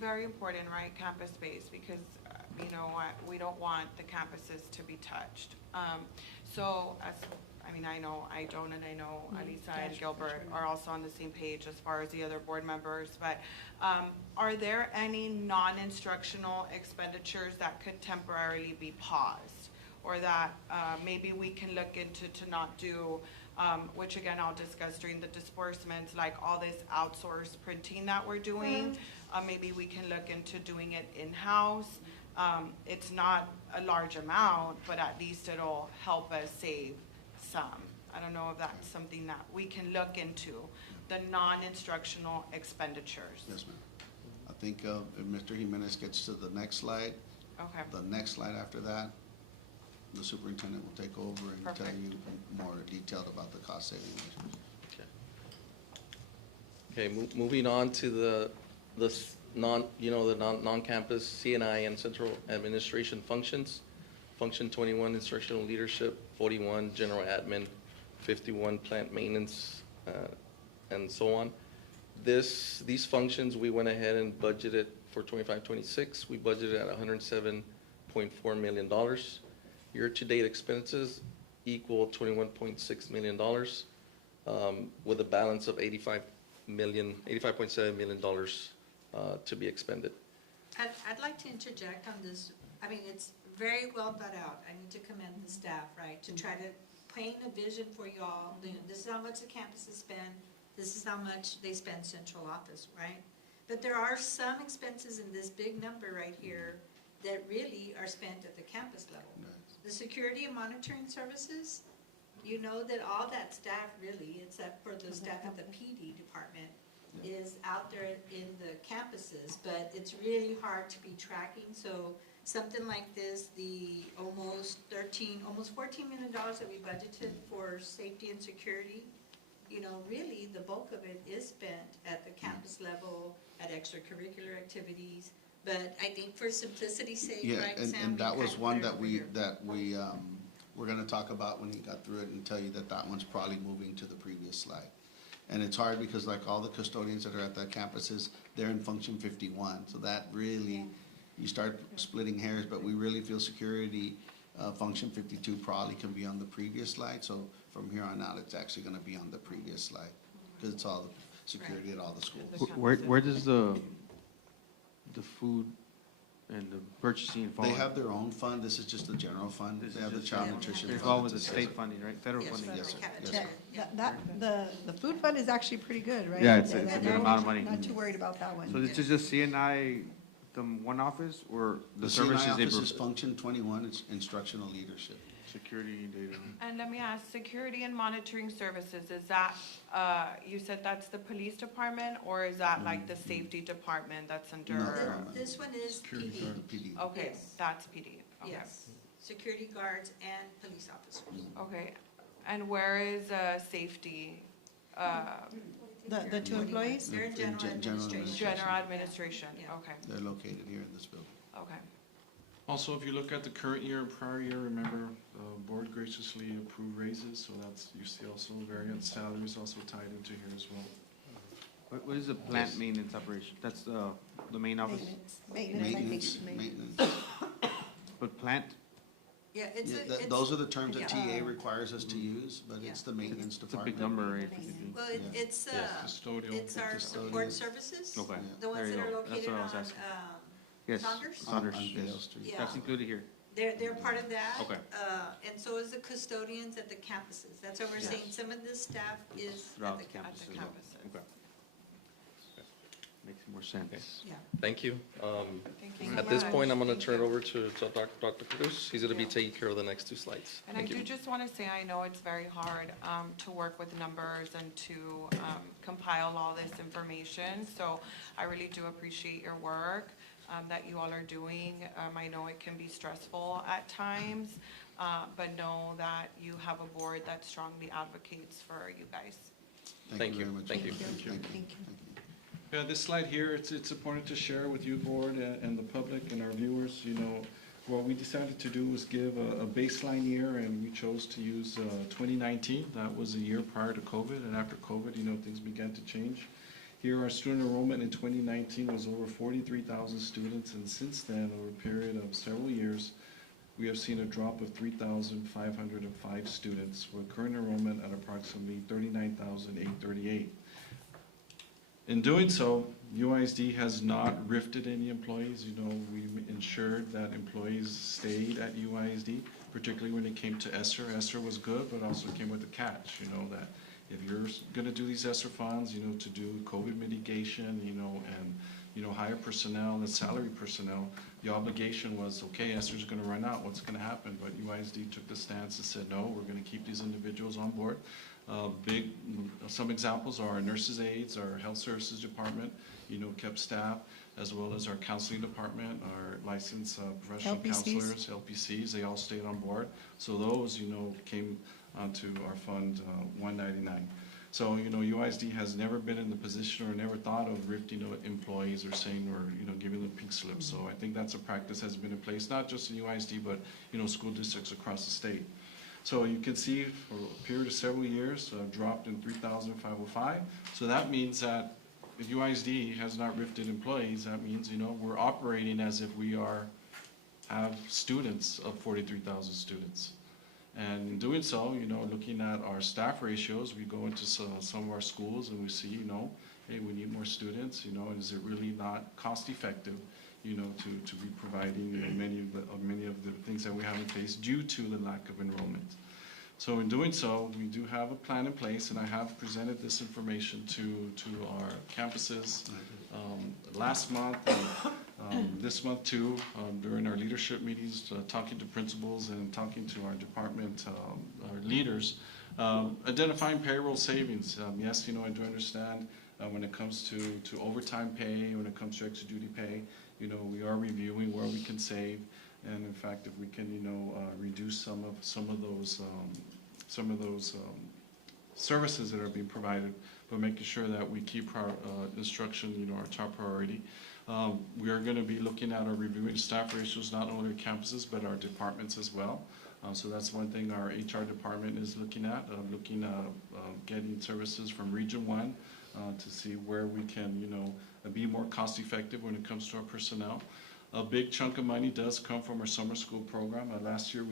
very important, right, campus-based, because, you know, we don't want the campuses to be touched. So as, I mean, I know I don't, and I know Alisa and Gilbert are also on the same page as far as the other board members, but are there any non-instructional expenditures that could temporarily be paused? Or that maybe we can look into to not do, which again, I'll discuss during the disbursements, like all this outsourced printing that we're doing. Maybe we can look into doing it in-house. It's not a large amount, but at least it'll help us save some. I don't know if that's something that we can look into, the non-instructional expenditures. Yes, ma'am. I think if Mr. Jimenez gets to the next slide, Okay. the next slide after that, the superintendent will take over and tell Perfect. you more detailed about the cost saving measures. Okay, moving on to the non-campus CNI and central administration functions. Function 21, instructional leadership, 41, general admin, 51, plant maintenance, and so on. These functions, we went ahead and budgeted for 25-26. We budgeted at $107.4 million. Year-to-date expenses equal $21.6 million, with a balance of $85.7 million to be expended. I'd like to interject on this. I mean, it's very well thought out. I need to commend the staff, right, to try to paint a vision for y'all. This is how much the campuses spend. This is how much they spend central office, right? But there are some expenses in this big number right here that really are spent at the campus level. The security and monitoring services, you know that all that staff really, except for the staff at the PD department, is out there in the campuses, but it's really hard to be tracking. So something like this, the almost $14 million that we budgeted for safety and security, you know, really the bulk of it is spent at the campus level, at extracurricular activities. But I think for simplicity's sake, Yeah, right, and, Sam? and that we was kind of one put it that over we, here. we're gonna talk about when he got through it and tell you that that one's probably moving to the previous slide. And it's hard because like all the custodians that are at the campuses, they're in function 51, so that really, you start splitting hairs, but we really feel security, function 52 probably can be on the previous slide, so from here on out, it's actually gonna be on the previous slide, because it's all the security at all the schools. Where does the food and the purchasing fall? They in? have their own fund, this is just the general fund, This they is have the just- child Yeah. nutrition They're fund. involved with the that's state separate. funding, right? Federal Yes, funding. from Yes, the sir. cafeteria. Yeah. The food fund is actually pretty good, right? Yeah, it's a good They're amount of money. Not too worried about that one. So this is just CNI, the one office, or the The CNI services they office is provide? function 21, it's instructional leadership. Security data. And let me ask, security and monitoring services, is that, you said that's the police department, or is that like the safety department that's under? No. This one is PD, The PD. Okay, Yes. that's PD, okay. yes. Security guards and police officers. Okay, and where is, safety, The two employees? They're in general General administration. general administration, Yeah. okay, They're located here in this building. okay. Also, if you look at the current year and prior year, remember, board graciously approved raises, so that's, you see also variance salaries also tied into here as well. What is the plant maintenance operation? That's the main office? Maintenance, I think. Maintenance. But plant, Yeah, it's Yeah, a, it's. those are the terms that yeah. TA requires us to use, but it's the maintenance it's a department. big number, right? if you think. Well, Yeah. it's, Custodial. it's our support services. Okay. The ones There you that are go. That's located what I on, was asking. Yes, Saunders? Saunders, On yes. Dale Street. Yeah. That's included here. They're part of that. Okay. And so is the custodians at the campuses. That's what we're Yes. saying. Some of the staff is at Throughout the the At campuses. the campuses. Okay. Makes more sense. Yeah. Thank you. Thank you so At this much. point, I'm going to Thank turn it you. over to Dr. Cruz. He's going to be taking care of the next two slides. And I Thank do you. just want to say, I know it's very hard to work with numbers and to compile all this information. So I really do appreciate your work that you all are doing. I know it can be stressful at times, but know that you have a board that strongly advocates for you guys. Thank you. very much. Thank you. Thank you. Yeah, this slide here, it's important to share with you, board, and the public and our viewers. You know, what we decided to do was give a baseline year, and we chose to use 2019. That was a year prior to COVID, and after COVID, you know, things began to change. Here, our student enrollment in 2019 was over 43,000 students, and since then, over a period of several years, we have seen a drop of 3,505 students, with current enrollment at approximately 39,838. In doing so, UISD has not rifted any employees. You know, we ensured that employees stayed at UISD, particularly when it came to ESSER. ESSER was good, but also came with a catch, you know, that if you're gonna do these ESSER funds, you know, to do COVID mitigation, you know, and, you know, hire personnel and salary personnel, the obligation was, okay, ESSER's gonna run out, what's gonna happen? But UISD took the stance and said, no, we're gonna keep these individuals on board. Some examples are our nurses' aides, our health services department, you know, kept staff, as well as our counseling department, our licensed professional LPCs. counselors, LPCs, they all stayed on board. So those, you know, came onto our Fund 199. So, you know, UISD has never been in the position or never thought of rifting employees or saying, or, you know, giving them pink slips. So I think that's a practice that's been in place, not just in UISD, but, you know, school districts across the state. So you can see for a period of several years, dropped in 3,505. So that means that if UISD has not rifted employees, that means, you know, we're operating as if we have students of 43,000 students. And in doing so, you know, looking at our staff ratios, we go into some of our schools and we see, you know, hey, we need more students, you know, and is it really not cost effective, you know, to be providing, you know, many of the things that we have in place due to the lack of enrollment. So in doing so, we do have a plan in place, and I have presented this information to our campuses last month, and this month too, during our leadership meetings, talking to principals and talking to our department, our leaders, identifying payroll savings. Yes, you know, I do understand when it comes to overtime pay, when it comes to extra duty pay, you know, we are reviewing where we can save, and in fact, if we can, you know, reduce some of those services that are being provided, but making sure that we keep our instruction, you know, our top priority. We are going to be looking at our reviewing staff ratios, not only at campuses, but our departments as well. So that's one thing our HR department is looking at getting services from Region 1 to see where we can, you know, be more cost effective when it comes to our personnel. A big chunk of money does come from our summer school program. Last year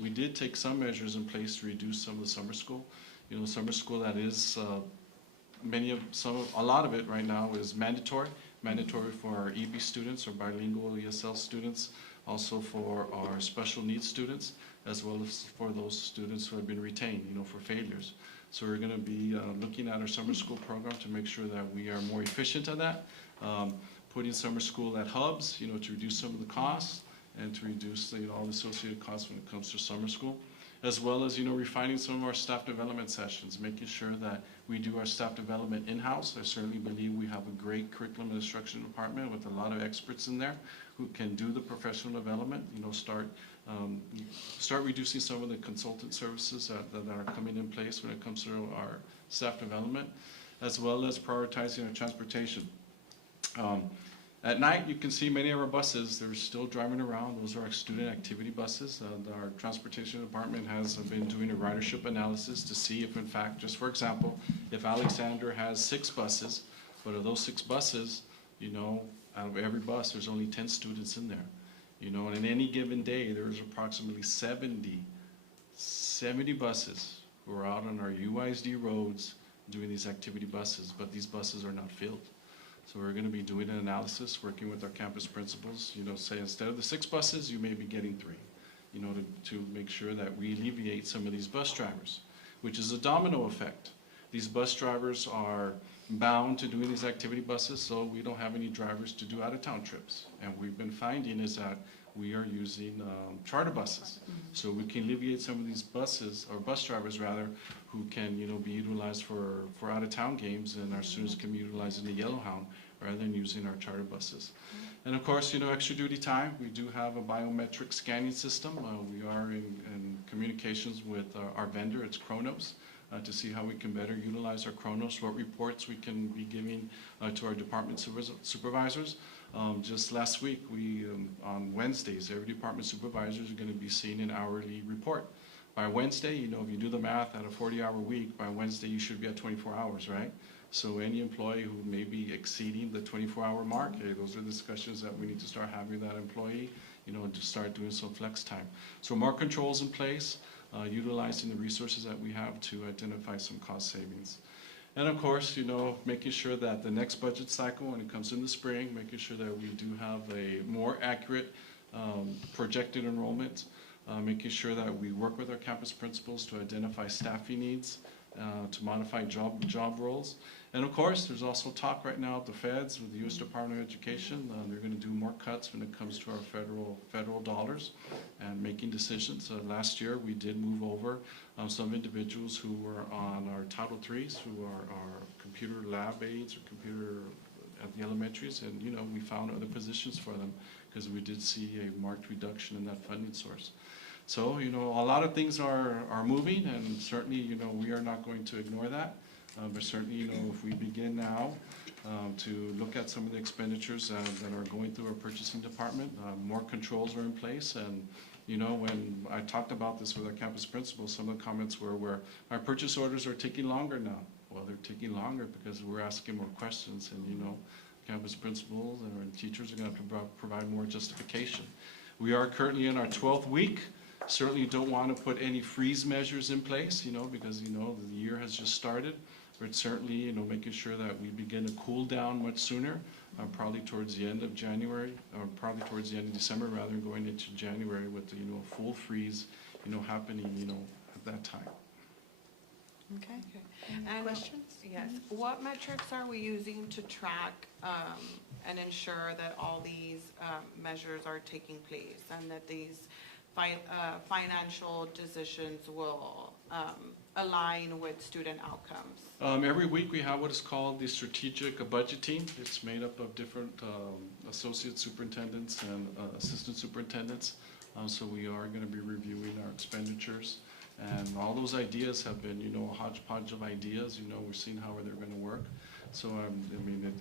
we did take some measures in place to reduce some of the summer school. You know, summer school that is a lot of it right now is mandatory for our EB students or bilingual ESL students, also for our special needs students, as well as for those students who have been retained, you know, for failures. So we're going to be looking at our summer school program to make sure that we are more efficient at that. Putting summer school at hubs, you know, to reduce some of the costs and to reduce, you know, all the associated costs when it comes to summer school, as well as, you know, refining some of our staff development sessions, making sure that we do our staff development in-house. I certainly believe we have a great curriculum and instruction department with a lot of experts in there who can do the professional development, you know, start reducing some of the consultant services that are coming in place when it comes to our staff development, as well as prioritizing our transportation. At night, you can see many of our buses, they're still driving around. Those are our student activity buses. Our transportation department has been doing a ridership analysis to see if, in fact, just for example, if Alexander has 6 buses, But of those 6 buses, you know, out of every bus, there's only 10 students in there. You know, and in any given day, there's approximately 70 buses who are out on our UISD roads doing these activity buses, but these buses are not filled. So we're gonna be doing an analysis, working with our campus principals, you know, say instead of the 6 buses, you may be getting 3, you know, to make sure that we alleviate some of these bus drivers, which is a domino effect. These bus drivers are bound to doing these activity buses, so we don't have any drivers to do out-of-town trips. And we've been finding is that we are using charter buses. So we can alleviate some of these buses, or bus drivers rather, who can, you know, be utilized for out-of-town games, and our students can be utilized in the Yellowhound rather than using our charter buses. And of course, you know, extra duty time, we do have a biometric scanning system. We are in communications with our vendor, it's Kronos, to see how we can better utilize our Kronos, what reports we can be giving to our department supervisors. Just last week, on Wednesdays, every department supervisor is going to be seeing an hourly report. By Wednesday, you know, if you do the math at a 40-hour week, by Wednesday you should be at 24 hours, right? So any employee who may be exceeding the 24-hour mark, those are discussions that we need to start having with that employee, you know, to start doing some flex time. So more controls in place, utilizing the resources that we have to identify some cost savings. And of course, you know, making sure that the next budget cycle, when it comes in the spring, making sure that we do have a more accurate projected enrollment, making sure that we work with our campus principals to identify staffing needs, to modify job roles. And of course, there's also talk right now at the feds with the U.S. Department of Education. They're going to do more cuts when it comes to our federal dollars and making decisions. Last year, we did move over some individuals who were on our Title IIIs, who are our computer lab aides or computer at the elementaries, and you know, we found other positions for them because we did see a marked reduction in that funding source. So, you know, a lot of things are moving, and certainly, you know, we are not going to ignore that. But certainly, you know, if we begin now to look at some of the expenditures that are going through our purchasing department, more controls are in place. And, you know, when I talked about this with our campus principals, some of the comments were where our purchase orders are taking longer now. Well, they're taking longer because we're asking more questions, and, you know, campus principals and our teachers are going to have to provide more justification. We are currently in our 12th week. Certainly don't want to put any freeze measures in place, you know, because, you know, the year has just started. But certainly, you know, making sure that we begin to cool down much sooner, probably towards the end of January, or probably towards the end of December, rather than going into January with the, you know, full freeze, you know, happening, you know, at that time. Okay. And Questions? yes, what metrics are we using to track and ensure that all these measures are taking place and that these financial decisions will align with student outcomes? Every week we have what is called the strategic budgeting. It's made up of different associate superintendents and assistant superintendents. So we are going to be reviewing our expenditures. And all those ideas have been, you know, a hodgepodge of ideas. You know, we're seeing how they're going to work. So, I mean,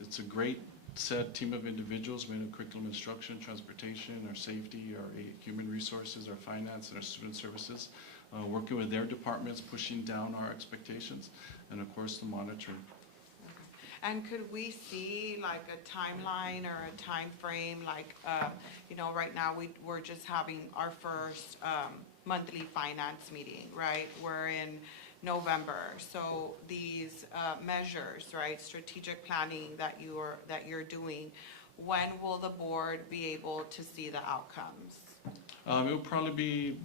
it's a great set team of individuals made of curriculum instruction, transportation, our safety, our human resources, our finance, and our student services, working with their departments, pushing down our expectations, and of course the monitoring. And could we see like a timeline or a time frame, like, you know, right now we're just having our first monthly finance meeting, right? We're in November. So these measures, right, strategic planning that you're doing, when will the board be able to see the outcomes? It will probably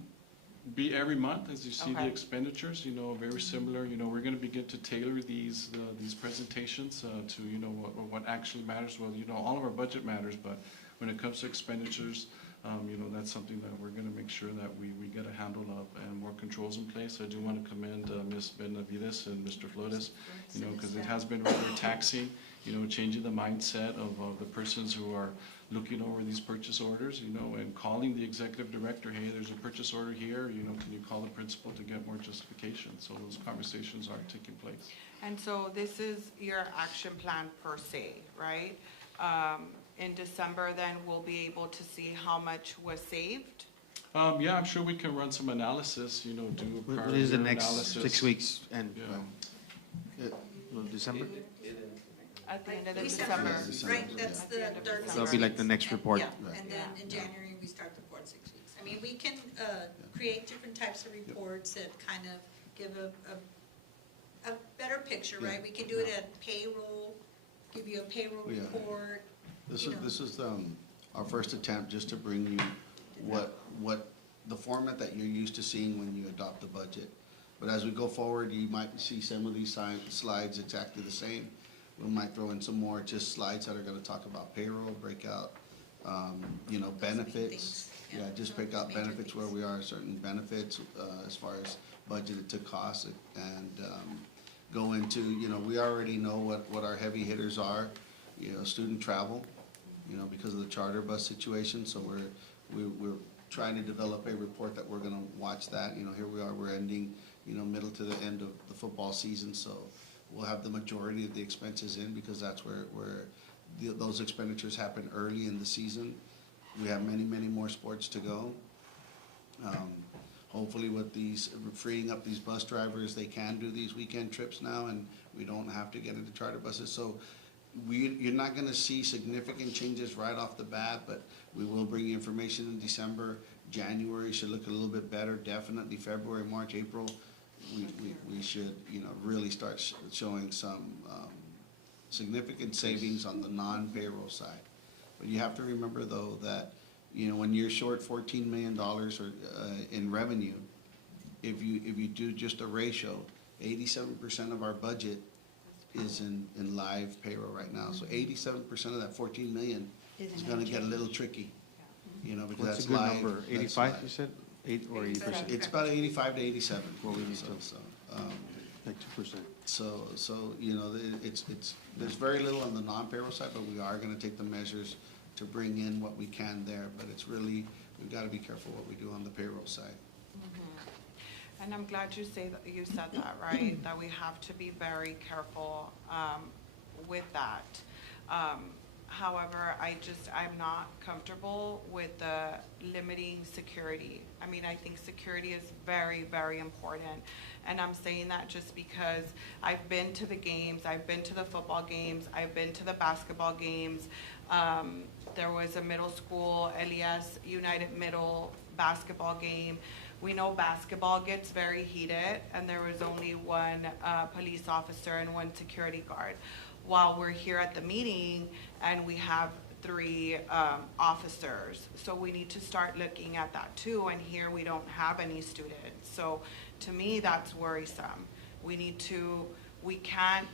be every month as you see the Okay. expenditures, you know, very similar. You know, we're going to begin to tailor these presentations to, you know, what actually matters. Well, you know, all of our budget matters, but when it comes to expenditures, you know, that's something that we're going to make sure that we get a handle of and more controls in place. I do want to commend Ms. Benavides and Mr. Flores, you know, because it has been rather taxing, you know, changing the mindset of the persons who are looking over these purchase orders, you know, and calling the executive director, hey, there's a purchase order here, you know, can you call the principal to get more justification? So those conversations are taking place. And so this is your action plan per se, right? In December, then we'll be able to see how much was saved? Yeah, I'm sure we can run some analysis, you know, do a prior What is the year next analysis. 6 weeks and Yeah. December? At the end of December, December. right, that's At the the end of third. December. So it'll be like the next report. Yeah, Right. and then in January, we start the fourth 6 weeks. I mean, we can create different types of reports that kind of give a better picture, Yeah. right? We can do it at payroll, give you a payroll Yeah. report. This you is, know. this is, our first attempt just to bring you what, the format that you're used to seeing when you adopt the budget. But as we go forward, you might see some of these slides exactly the same. We might throw in some more just slides that are gonna talk about payroll, break out, you know, Those main benefits. things, Yeah, yeah, just some break out major benefits where things. we are, certain benefits, as far as budgeted to cost and, go into, you know, we already know what our heavy hitters are, you know, student travel, you know, because of the charter bus situation, so we're trying to develop a report that we're gonna watch that, you know, here we are, we're ending, you know, middle to the end of the football season, so we'll have the majority of the expenses in, because that's where those expenditures happen early in the season. We have many, many more sports to go. Hopefully with these, freeing up these bus drivers, they can do these weekend trips now, and we don't have to get into charter buses. So you're not gonna see significant changes right off the bat, but we will bring you information in December. January should look a little bit better, definitely February, March, April. We should, you know, really start showing some significant savings on the non-payroll side. But you have to remember, though, that, you know, when you're short $14 million or in revenue, if you do just a ratio, 87% of our budget is in live payroll right now. So 87% of that 14 million is gonna get a little tricky, you know, because What's that's a good live. number? that's 85, live. you said? 8 or 80%? It's about 85 to 87. What we need So, to- so, Like 2%. so, you know, there's very little on the non-payroll side, but we are gonna take the measures to bring in what we can there, but it's really, we've gotta be careful what we do on the payroll side. And I'm glad you said that, right? That we have to be very careful with that. However, I'm not comfortable with the limiting security. I mean, I think security is very, very important. And I'm saying that just because I've been to the games, I've been to the football games, I've been to the basketball games. There was a middle school, Elias United Middle basketball game. We know basketball gets very heated, and there was only one police officer and one security guard. While we're here at the meeting, and we have 3 officers. So we need to start looking at that too, and here we don't have any students. So to me, that's worrisome. We can't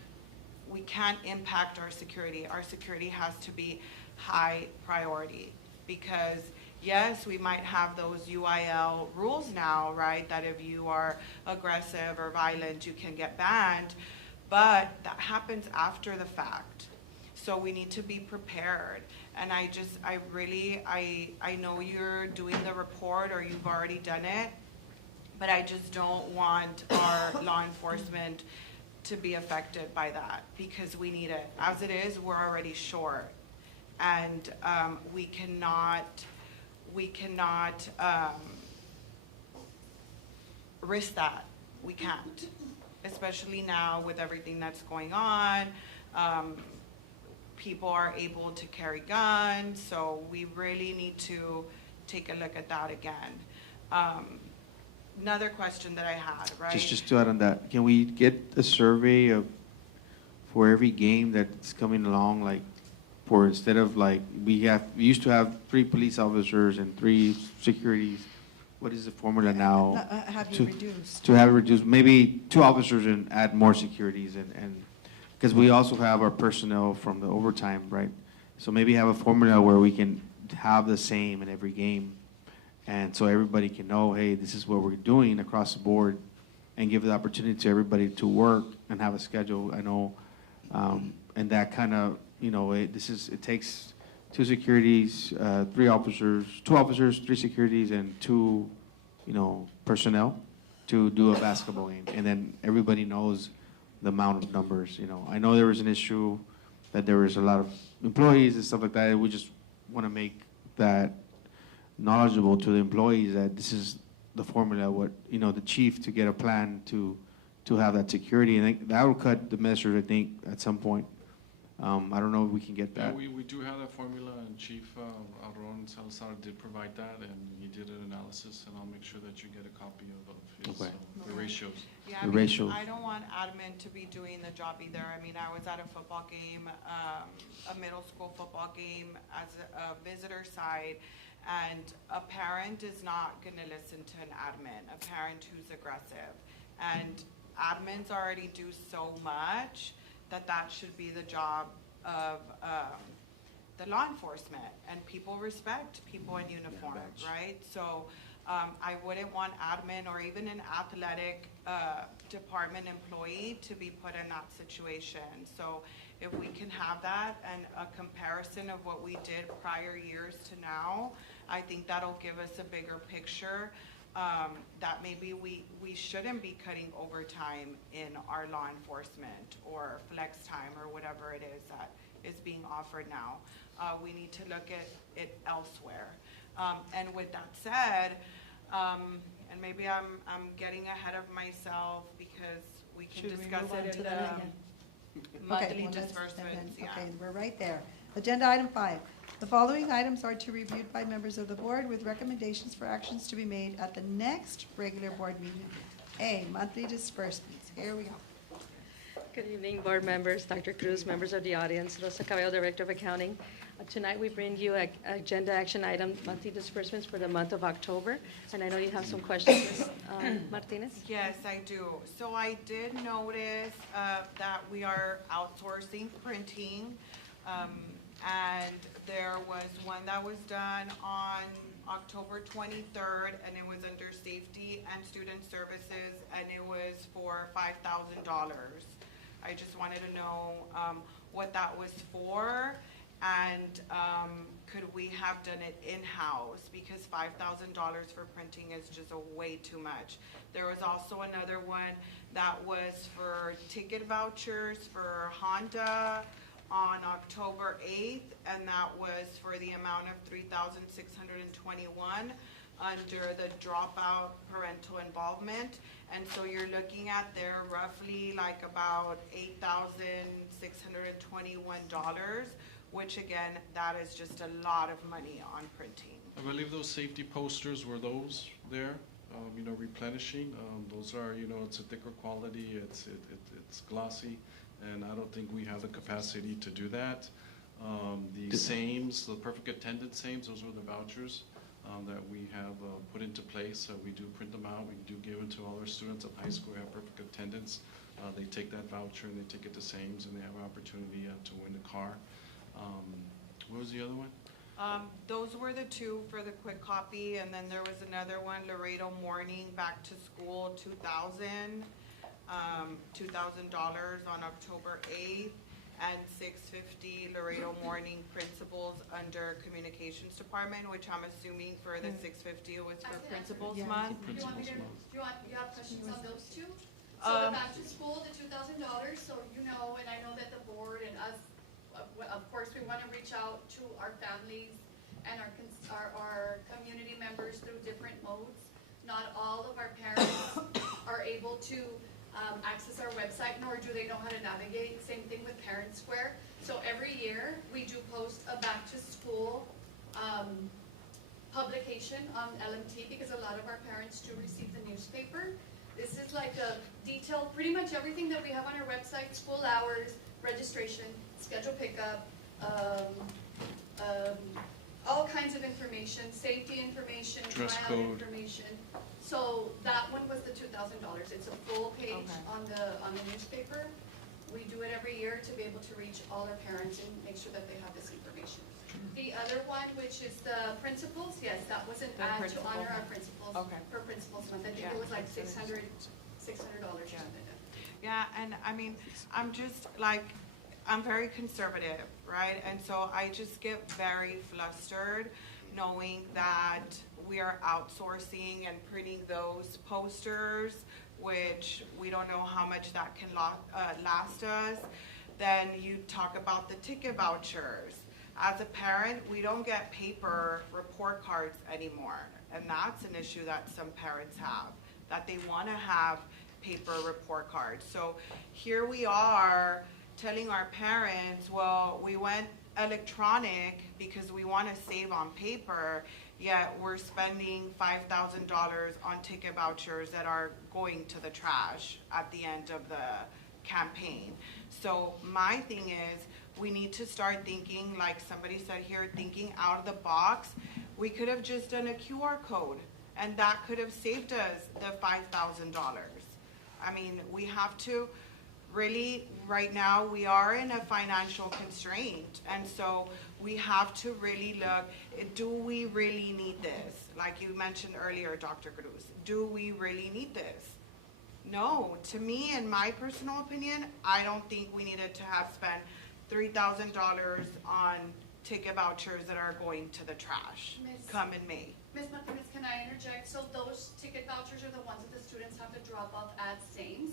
impact our security. Our security has to be high priority, because yes, we might have those UIL rules now, right? That if you are aggressive or violent, you can get banned, but that happens after the fact. So we need to be prepared. And I know you're doing the report, or you've already done it, but I just don't want our law enforcement to be affected by that, because we need it. As it is, we're already short. And we cannot risk that. We can't, especially now with everything that's going on. People are able to carry guns, so we really need to take a look at that again. Another question that I had, right? Just to add on that, can we get a survey of, for every game that's coming along, like, for instead of like, we used to have 3 police officers and 3 securities, what is the formula now? Have you to- reduced? To have it reduced, maybe 2 officers and add more securities and, because we also have our personnel from the overtime, right? So maybe have a formula where we can have the same in every game. And so everybody can know, hey, this is what we're doing across the board, and give the opportunity to everybody to work and have a schedule. I know, and that kind of, you know, it takes 2 securities, 3 officers, 2 officers, 3 securities, and 2, you know, personnel to do a basketball game. And then everybody knows the amount of numbers, you know. I know there was an issue that there was a lot of employees and stuff like that. We just want to make that knowledgeable to the employees that this is the formula, what, you know, the chief to get a plan to have that security. And that will cut the measures, I think, at some point. I don't know if we can get Yeah, that. we do have that formula, and Chief Alron Salazar did provide that, and he did an analysis, and I'll make sure that you get a copy of his, Okay. the ratios. Yeah, The I mean, ratios. I don't want admin to be doing the job either. I mean, I was at a football game, a middle school football game as a visitor side, and a parent is not gonna listen to an admin, a parent who's aggressive. And admins already do so much that that should be the job of, the law enforcement, and people respect people in uniform, right? So, I wouldn't want admin or even an athletic, department employee to be put in that situation. So if we can have that and a comparison of what we did prior years to now, I think that'll give us a bigger picture, that maybe we shouldn't be cutting overtime in our law enforcement or flex time or whatever it is that is being offered now. We need to look at it elsewhere. And with that said, and maybe I'm getting ahead of myself because we can Should we discuss move on it to in the the Okay, monthly well, let's- and disbursements, then- yeah. Okay, we're right there. Agenda item 5. The following items are to be reviewed by members of the board with recommendations for actions to be made at the next regular board meeting. A, monthly disbursements. Here we go. Good evening, board members, Dr. Cruz, members of the audience, Rosa Cabello, Director of Accounting. Tonight, we bring you agenda action item, monthly disbursements for the month of October. And I know you have some questions, Ms. Martinez? Yes, I do. So I did notice that we are outsourcing printing. And there was one that was done on October 23rd, and it was under Safety and Student Services, and it was for $5,000. I just wanted to know what that was for, and could we have done it in-house? Because $5,000 for printing is just a way too much. There was also another one that was for ticket vouchers for Honda on October 8th, and that was for the amount of $3,621 under the dropout parental involvement. And so you're looking at there roughly like about $8,621, which again, that is just a lot of money on printing. I believe those safety posters were those there, replenishing. Those are, it's a thicker quality, it's glossy, and I don't think we have the capacity to do that. The SAMES, the perfect attendance SAMES, those are the vouchers that we have put into place. We do print them out, we do give them to all our students at high school who have perfect attendance. They take that voucher and they take it to SAMES, and they have an opportunity to win a car. What was the other one? Those were the two for the quick copy, and then there was another one, Laredo Morning Back to School 2000, $2,000 on October 8th, and $650 Laredo Morning Principals under Communications Department, which I'm assuming for the $650 was for Principals Yeah. Month. Do you want me to, you have questions on those two? So the Um, back to school, the $2,000, so and I know that the board and us, of course, we want to reach out to our families and our community members through different modes. Not all of our parents are able to access our website, nor do they know how to navigate. Same thing with Parent Square. So every year, we do post a back to school publication on LMT, because a lot of our parents do receive the newspaper. This is like a detailed, pretty much everything that we have on our website: school hours, registration, schedule pickup, all kinds of information, safety information, Dress child code. information. So that one was the $2,000. It's a full page Okay. on the newspaper. We do it every year to be able to reach all our parents and make sure that they have this information. The other one, which is the principals, yes, that was an The ad to principal. honor our principals. Okay. For Principals Month. I think Yeah. it was like $600 or something like that. Yeah, and I mean, I'm just like, I'm very conservative, right? And so I just get very flustered knowing that we are outsourcing and printing those posters, which we don't know how much that can last us. Then you talk about the ticket vouchers. As a parent, we don't get paper report cards anymore. And that's an issue that some parents have, that they want to have paper report cards. So here we are telling our parents, well, we went electronic because we want to save on paper, yet we're spending $5,000 on ticket vouchers that are going to the trash at the end of the campaign. So my thing is, we need to start thinking, like somebody said here, thinking out of the box. We could have just done a QR code, and that could have saved us the $5,000. I mean, we have to really, right now, we are in a financial constraint, and so we have to really look, do we really need this? Like you mentioned earlier, Dr. Cruz, do we really need this? No, to me, in my personal opinion, I don't think we needed to have spent $3,000 on ticket vouchers that are going to the trash come in May. Ms. Martinez, can I interject? So those ticket vouchers are the ones that the students have to drop off at Sames.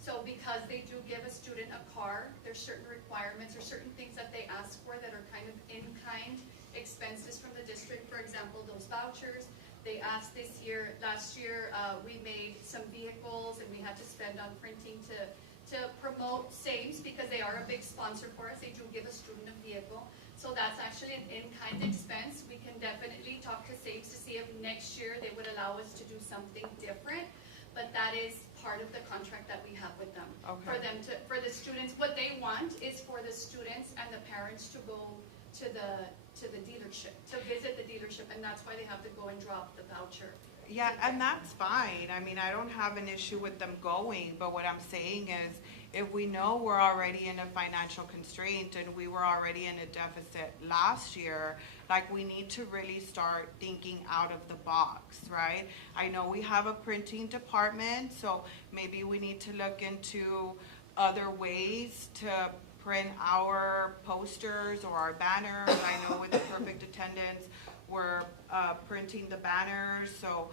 So because they do give a student a car, there's certain requirements or certain things that they ask for that are kind of in-kind expenses from the district. For example, those vouchers. They asked last year, we made some vehicles and we had to spend on printing to promote Sames because they are a big sponsor for us. They do give a student a vehicle. So that's actually an in-kind expense. We can definitely talk to Sames to see if next year they would allow us to do something different. But that is part of the contract that we have with them. Okay. For the students, what they want is for the students and the parents to go to the dealership, to visit the dealership, and that's why they have to go and drop the voucher. Yeah, and that's fine. I mean, I don't have an issue with them going, but what I'm saying is, if we know we're already in a financial constraint and we were already in a deficit last year, like, we need to really start thinking out of the box, right? I know we have a printing department, so maybe we need to look into other ways to print our posters or our banners. I know with the Perfect Attendance, we're printing the banners, so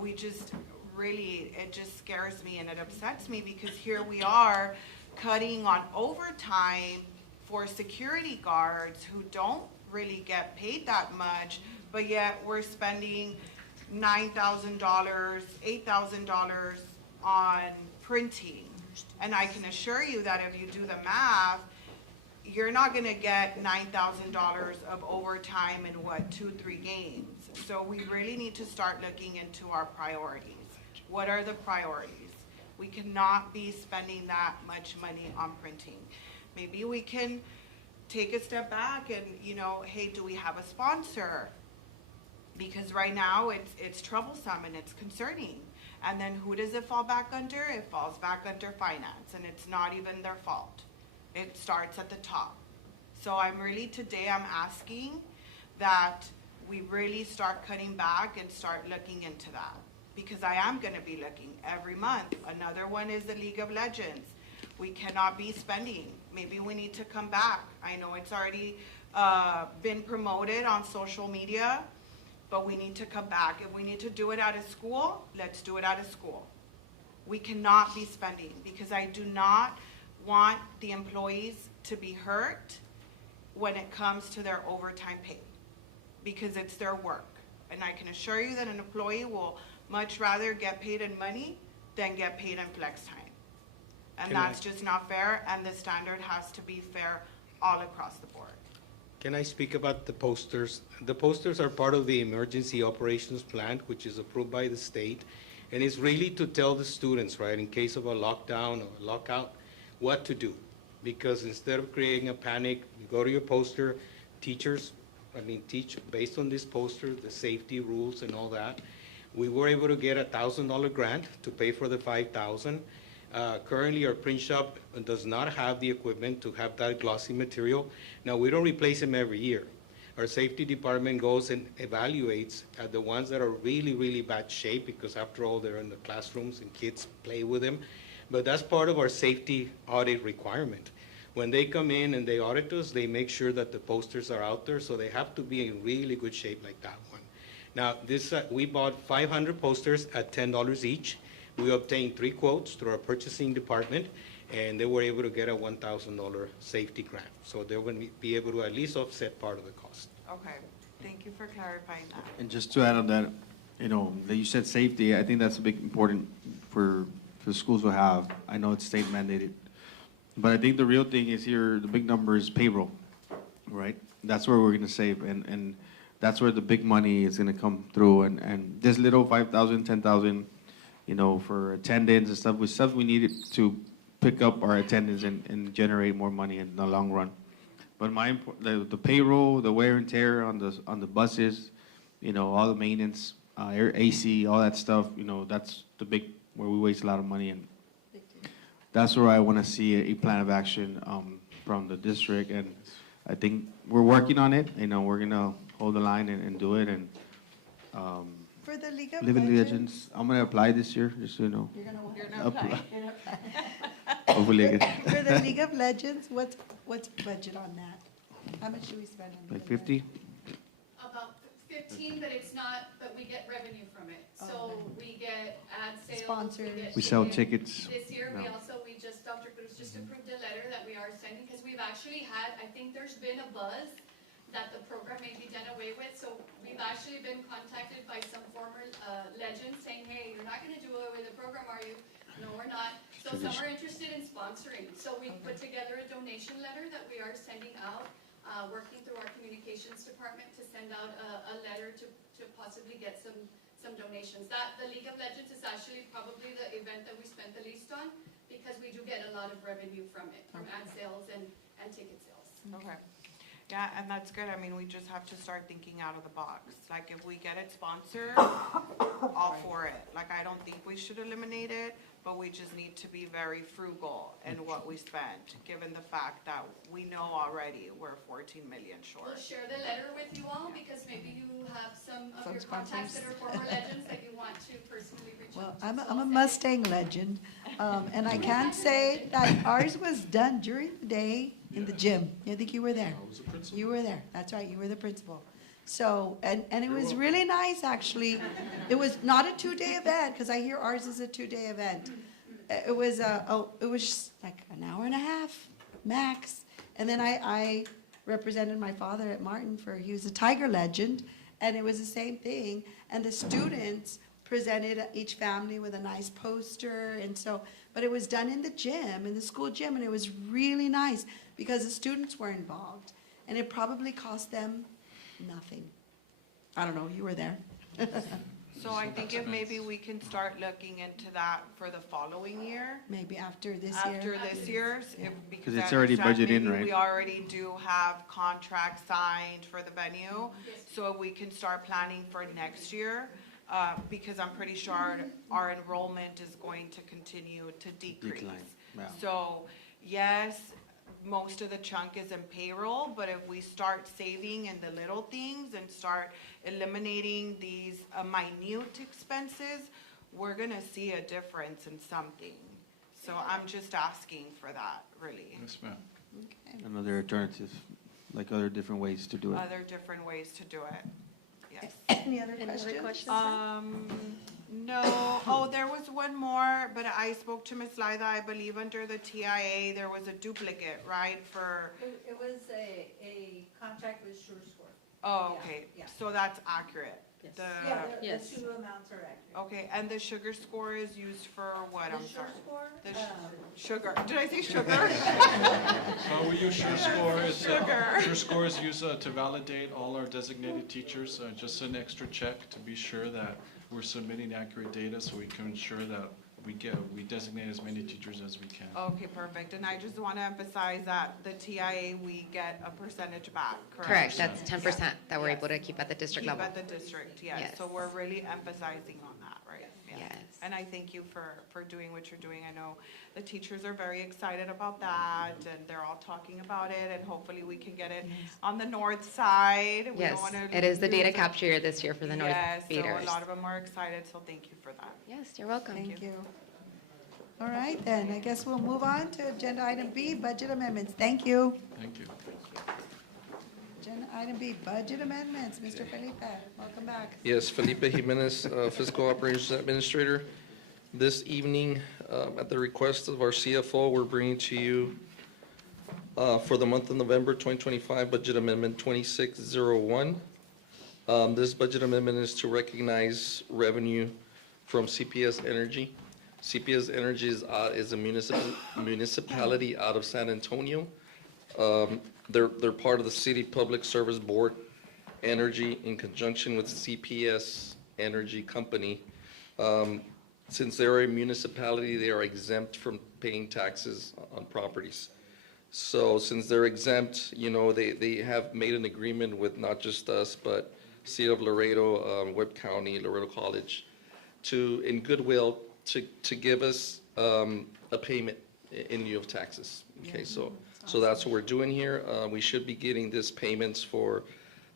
we just really, it just scares me and it upsets me because here we are cutting on overtime for security guards who don't really get paid that much, but yet we're spending $9,000, $8,000 on printing. And I can assure you that if you do the math, you're not gonna get $9,000 of overtime in what, 2-3 games. So we really need to start looking into our priorities. What are the priorities? We cannot be spending that much money on printing. Maybe we can take a step back and, hey, do we have a sponsor? Because right now it's troublesome and it's concerning. And then who does it fall back under? It falls back under finance, and it's not even their fault. It starts at the top. So today I'm asking that we really start cutting back and start looking into that. Because I am gonna be looking every month. Another one is the League of Legends. We cannot be spending. Maybe we need to come back. I know it's already been promoted on social media, but we need to come back. If we need to do it out of school, let's do it out of school. We cannot be spending because I do not want the employees to be hurt when it comes to their overtime pay because it's their work. And I can assure you that an employee will much rather get paid in money than get paid in flex time. And that's just not fair, and the standard has to be fair all across the board. Can I speak about the posters? The posters are part of the emergency operations plan, which is approved by the state. And it's really to tell the students, right, in case of a lockdown or a lockout, what to do. Because instead of creating a panic, you go to your poster, teach based on this poster, the safety rules and all that. We were able to get a $1,000 grant to pay for the $5,000. Currently, our print shop does not have the equipment to have that glossy material. Now, we don't replace them every year. Our safety department goes and evaluates the ones that are really, really bad shape because after all, they're in the classrooms and kids play with them. But that's part of our safety audit requirement. When they come in and they audit us, they make sure that the posters are out there, so they have to be in really good shape like that one. Now, we bought 500 posters at $10 each. We obtained 3 quotes through our purchasing department, and they were able to get a $1,000 safety grant. So they're going to be able to at least offset part of the cost. Okay, thank you for clarifying that. And just to add on that, that you said safety, I think that's a big important for the schools to have. I know it's state mandated. But I think the real thing is here, the big number is payroll, right? That's where we're gonna save, and that's where the big money is gonna come through, and this little 5,000, 10,000, you know, for attendance and stuff, was stuff we needed to pick up our attendance and generate more money in the long run. But the payroll, the wear and tear on the buses, you know, all the maintenance, air, AC, all that stuff, you know, that's the big, where we waste a lot of money, and that's where I want to see a plan of action from the district, and I think we're working on it. You know, we're gonna hold the line and do it, and For the League of Living Legends. Legends, I'm gonna apply this year, just so you know. You're gonna what? You're gonna apply. Hopefully I get For the League of Legends, what's budget on that? How much do we spend on? like League of 50. About 15, but it's not, but we get revenue from it. So we get ad sales. Sponsors. We sell tickets. This year, we No. also, Dr. Cruz just approved a letter that we are sending, because we've actually had, I think there's been a buzz that the program may be done away with, so we've actually been contacted by some former legends saying, hey, you're not gonna do away with the program, are you? No, we're not. So some are interested in sponsoring. So we put together a donation letter that we are sending out, working through our communications department to send out a letter to possibly get some donations. The League of Legends is actually probably the event that we spent the least on, because we do get a lot of revenue from it, from ad sales and ticket sales. Okay. Yeah, and that's good. I mean, we just have to start thinking out of the box. Like, if we get it sponsored, all for it. Like, I don't think we should eliminate it, but we just need to be very frugal in what we spend, given the fact that we know already we're 14 million We'll short. share the letter with you all, because maybe you have some of Some your contacts that sponsors. are former legends that you want to personally reach Well, out to. I'm So a I'll send it. Mustang legend, and I can say that ours was done during the day in the gym. I think you were there. I was a principal. You were there, that's right, you were the principal. So, and it was really nice, actually. It was not a 2-day event, because I hear ours is a 2-day event. It was like an hour and a half, max. And then I represented my father at Martin he was a Tiger legend, and it was the same thing. And the students presented each family with a nice poster, and so, but it was done in the gym, in the school gym, and it was really nice, because the students were involved. And it probably cost them nothing. I don't know, you were there. So I think if maybe we can start looking into that for the following year. Maybe after this year. After this year's, because 'Cause it's I already understand budgeted in, maybe right? We already do have contracts signed for the venue, so we can start planning for next year, because I'm pretty sure our enrollment is going to continue to decrease. Decline, yeah. So, yes, most of the chunk is in payroll, but if we start saving in the little things and start eliminating these minute expenses, we're gonna see a difference in something. So I'm just asking for that, really. Yes, ma'am. Another alternative, like other different ways to do it. Other different ways to do it, yes. Any other Any other questions? questions? No, oh, there was one more, but I spoke to Ms. Lyda, I believe under the TIA, there was a duplicate, right, for, It was a contract with SureScore. oh, Yeah, okay, yeah. so that's accurate. Yes. The- Yeah, the Yes. two amounts are accurate. Okay, and the sugar score is used for what, The I'm sorry? SureScore, The sugar, did I say sugar? We use SureScore. Sugar. SureScore is used to validate all our designated teachers, just an extra check to be sure that we're submitting accurate data, so we can ensure that we designate as many teachers as we can. Okay, perfect, and I just want to emphasize that the TIA, we get a percentage back, correct? Correct, that's 10% that we're able to keep at the district level. Keep at the district, yes, Yes. so we're really emphasizing on that, right? Yeah. Yes. And I thank you for doing what you're doing. I know the teachers are very excited about that, and they're all talking about it, and hopefully we can get it on the north side. We don't Yes, wanna it is the data lose it. capture year this year for the North Yes, so feeders. a lot of them are excited, so thank you for that. Yes, you're welcome. Thank you. All right, then, I guess we'll move on to agenda item B, budget amendments. Thank you. Thank you. Agenda item B, budget amendments. Mr. Felipe, welcome back. Yes, Felipe Jimenez, Fiscal Operations Administrator. This evening, at the request of our CFO, we're bringing to you for the month of November 2025, Budget Amendment 2601. This budget amendment is to recognize revenue from CPS Energy. CPS Energy is a municipality out of San Antonio. They're part of the City Public Service Board Energy in conjunction with CPS Energy Company. Since they're a municipality, they are exempt from paying taxes on properties. So since they're exempt, they have made an agreement with not just us, but City of Laredo, Webb County, Laredo College, in goodwill, to give us a payment in lieu of taxes. Okay, so that's what we're doing here. We should be getting these payments through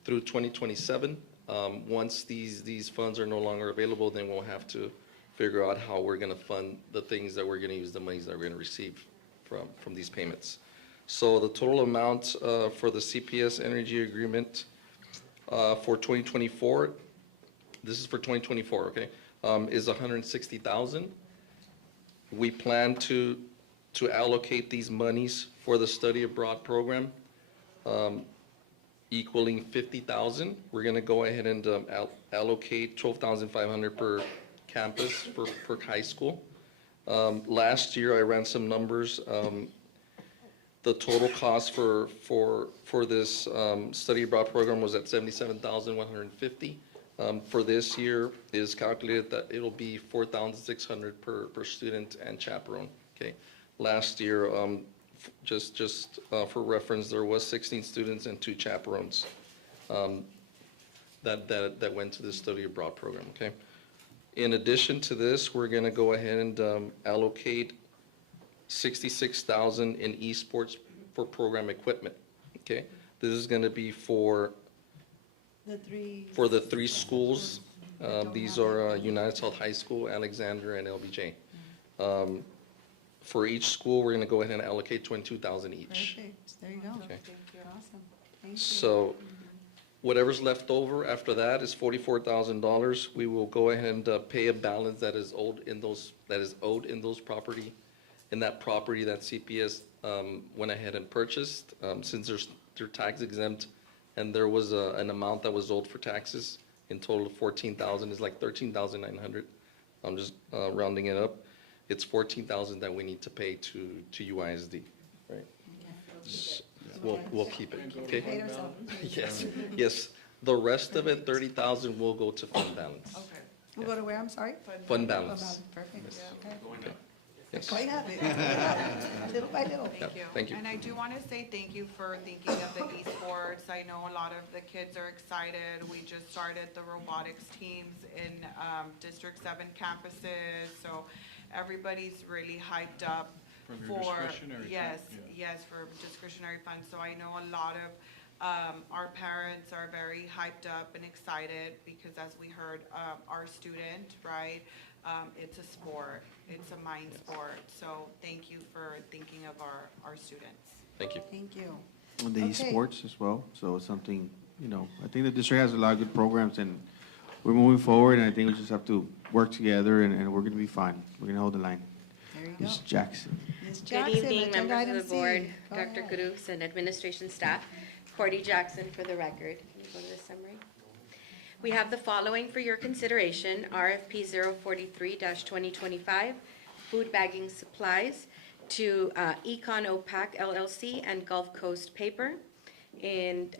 2027. Once these funds are no longer available, then we'll have to figure out how we're going to fund the things that we're going to use the monies that we're going to receive from these payments. So the total amount for the CPS Energy Agreement for 2024, this is for 2024, okay, is $160,000. We plan to allocate these monies for the study abroad program, equaling $50,000. We're going to go ahead and allocate $12,500 per campus per high school. Last year, I ran some numbers. The total cost for this study abroad program was at $77,150. For this year is calculated that it'll be $4,600 per student and chaperone. Okay. Last year, just for reference, there was 16 students and 2 chaperones that went to this study abroad program. Okay. In addition to this, we're going to go ahead and allocate $66,000 in esports for program equipment. Okay, this is going to be for the 3 schools. These are United South High School, Alexander, and LBJ. For each school, we're going to go ahead and allocate $22,000 each. Perfect. There you go. Okay. Awesome. Thank you. So whatever's left over after that is $44,000. We will go ahead and pay a balance that is owed in those property. In that property that CPS went ahead and purchased, since they're tax exempt, and there was an amount that was owed for taxes, in total of $14,000, is like $13,900. I'm just rounding it up. It's $14,000 that we need to pay to UISD, right? We'll keep it, okay? Paid ourselves. Yes. The rest of it, $30,000, will go to fund balance. Okay. We'll go to where, I'm sorry? Fund balance. Perfect. Okay. Yes. Going up, little by little. Thank you. Thank you. And I do want to say thank you for thinking of the esports. I know a lot of the kids are excited. We just started the robotics teams in District 7 campuses, so everybody's really hyped up For your discretionary yes, fund, yes, for discretionary funds. So I know a lot of our parents are very hyped up and excited because, as we heard, our student, right? It's a sport. It's a mind sport. So thank you for thinking of our students. Thank you. Thank you. On the Okay. esports as well, so it's something, I think the district has a lot of good programs, and we're moving forward, and I think we just have to work together, and we're gonna be fine. We're gonna hold the line. There you go. Ms. Jackson. Ms. Good Jackson, evening, agenda members item of the C. board, Go Dr. ahead. Cruz, and administration staff. Cordy Jackson for the record. Can you go to the summary? We have the following for your consideration: RFP 043-2025, food bagging supplies to Econ OPAC LLC and Gulf Coast Paper. And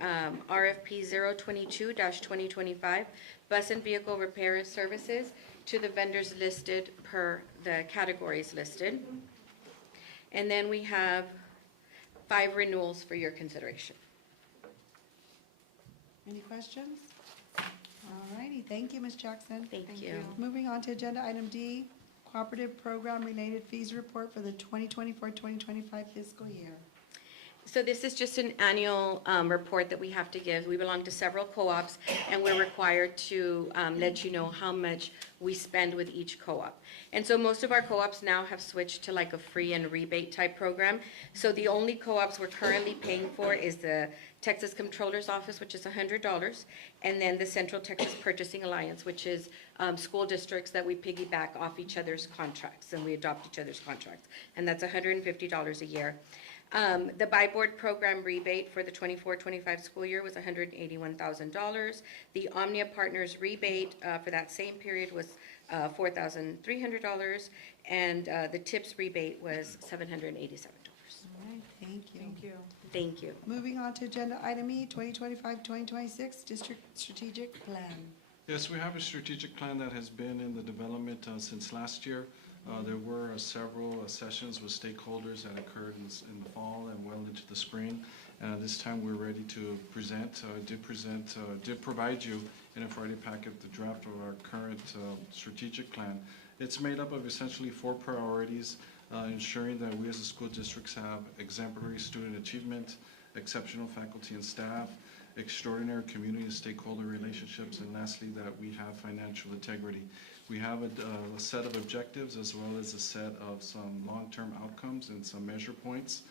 RFP 022-2025, bus and vehicle repair services to the vendors listed per the categories listed. And then we have 5 renewals for your consideration. Any questions? All righty, thank you, Ms. Jackson. Thank you. Moving on to agenda item D, cooperative program related fees report for the 2024-2025 fiscal year. So this is just an annual report that we have to give. We belong to several co-ops, and we're required to let you know how much we spend with each co-op. And so most of our co-ops now have switched to like a free and rebate type program. So the only co-ops we're currently paying for is the Texas Comptroller's Office, which is $100, and then the Central Texas Purchasing Alliance, which is school districts that we piggyback off each other's contracts, and we adopt each other's contracts. And that's $150 a year. The buy board program rebate for the 24-25 school year was $181,000. The Omnia Partners rebate for that same period was $4,300, and the tips rebate was $787. All right, thank you. Thank you. Thank you. Moving on to agenda item E, 2025-2026 District Strategic Plan. Yes, we have a strategic plan that has been in the development since last year. There were several sessions with stakeholders that occurred in the fall and well into the spring. This time we're ready to present, did provide you in a Friday packet the draft of our current strategic plan. It's made up of essentially 4 priorities, ensuring that we as the school districts have exemplary student achievement, exceptional faculty and staff, extraordinary community and stakeholder relationships, and lastly, that we have financial integrity. We have a set of objectives as well as a set of some long-term outcomes and some measure points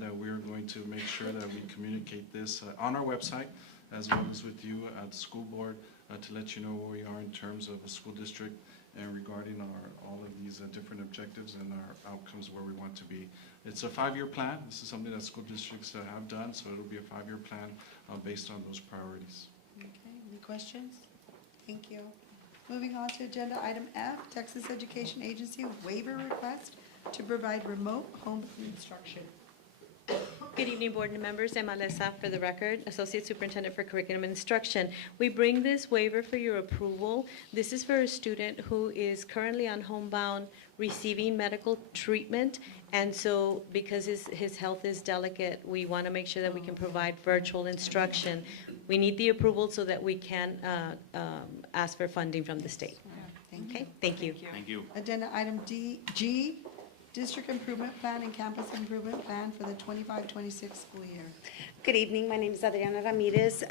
that we're going to make sure that we communicate this on our website as well as with you at the school board to let you know where we are in terms of a school district and regarding all of these different objectives and our outcomes where we want to be. It's a 5-year plan. This is something that school districts have done, so it'll be a 5-year plan based on those priorities. Okay, any questions? Thank you. Moving on to agenda item F, Texas Education Agency waiver request to provide remote home instruction. Good evening, board members. Emma Leza, for the record, Associate Superintendent for Curriculum and Instruction. We bring this waiver for your approval. This is for a student who is currently on homebound receiving medical treatment, and so because his health is delicate, we want to make sure that we can provide virtual instruction. We need the approval so that we can ask for funding from the state. Thank you. Okay, thank you. Thank you. Agenda item G, District Improvement Plan and Campus Improvement Plan for the 25-26 school year. Good evening. My name is Adriana Ramirez,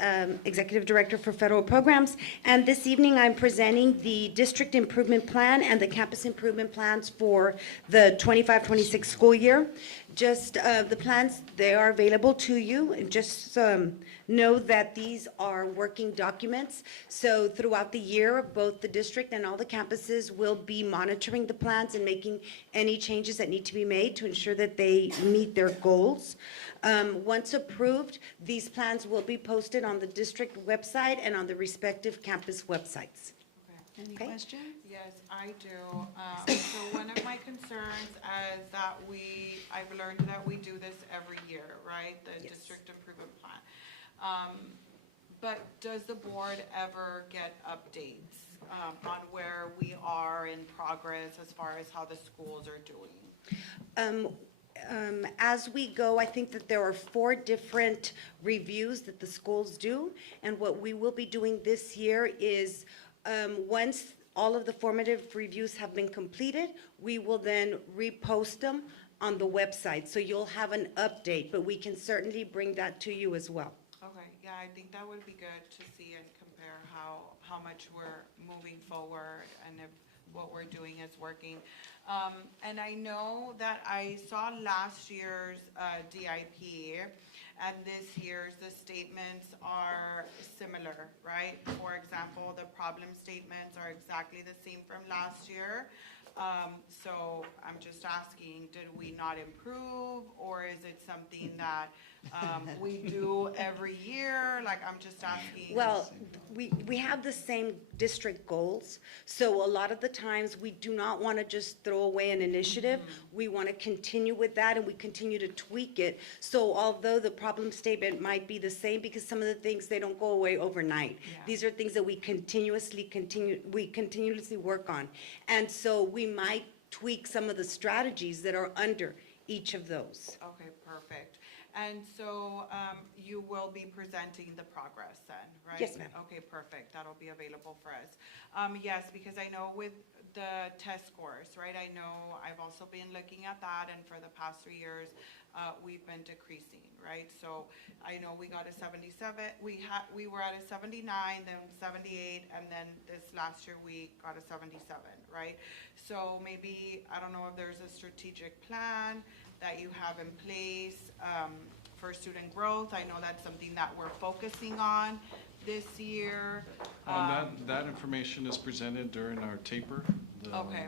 Executive Director for Federal Programs. And this evening, I'm presenting the District Improvement Plan and the Campus Improvement Plans for the 25-26 school year. Just the plans, they are available to you. And just know that these are working documents. So throughout the year, both the district and all the campuses will be monitoring the plans and making any changes that need to be made to ensure that they meet their goals. Once approved, these plans will be posted on the district website and on the respective campus websites. Any Okay. questions? Yes, I do. So one of my concerns is that I've learned that we do this every year, right? The Yes. district improvement plan. But does the board ever get updates on where we are in progress as far as how the schools are doing? As we go, I think that there are 4 different reviews that the schools do. And what we will be doing this year is, once all of the formative reviews have been completed, we will then repost them on the website. So you'll have an update, but we can certainly bring that to you as well. Okay, yeah, I think that would be good to see and compare how much we're moving forward and if what we're doing is working. And I know that I saw last year's DIP, and this year's, the statements are similar, right? For example, the problem statements are exactly the same from last year. So I'm just asking, did we not improve, or is it something that we do every year? Like, I'm just asking. Well, we have the same district goals, so a lot of the times, we do not want to just throw away an initiative. We want to continue with that, and we continue to tweak it. So although the problem statement might be the same, because some of the things, they don't go away overnight. Yeah. These are things that we continuously work on. And so we might tweak some of the strategies that are under each of those. Okay, perfect. And so you will be presenting the progress then, right? Yes, ma'am. Okay, perfect. That'll be available for us. Yes, because I know with the test scores, right? I know I've also been looking at that, and for the past 3 years, we've been decreasing, right? So I know we got a 77. We were at a 79, then 78, and then this last year we got a 77, right? So maybe, I don't know if there's a strategic plan that you have in place for student growth. I know that's something that we're focusing on this year. That information is presented during our taper. Okay.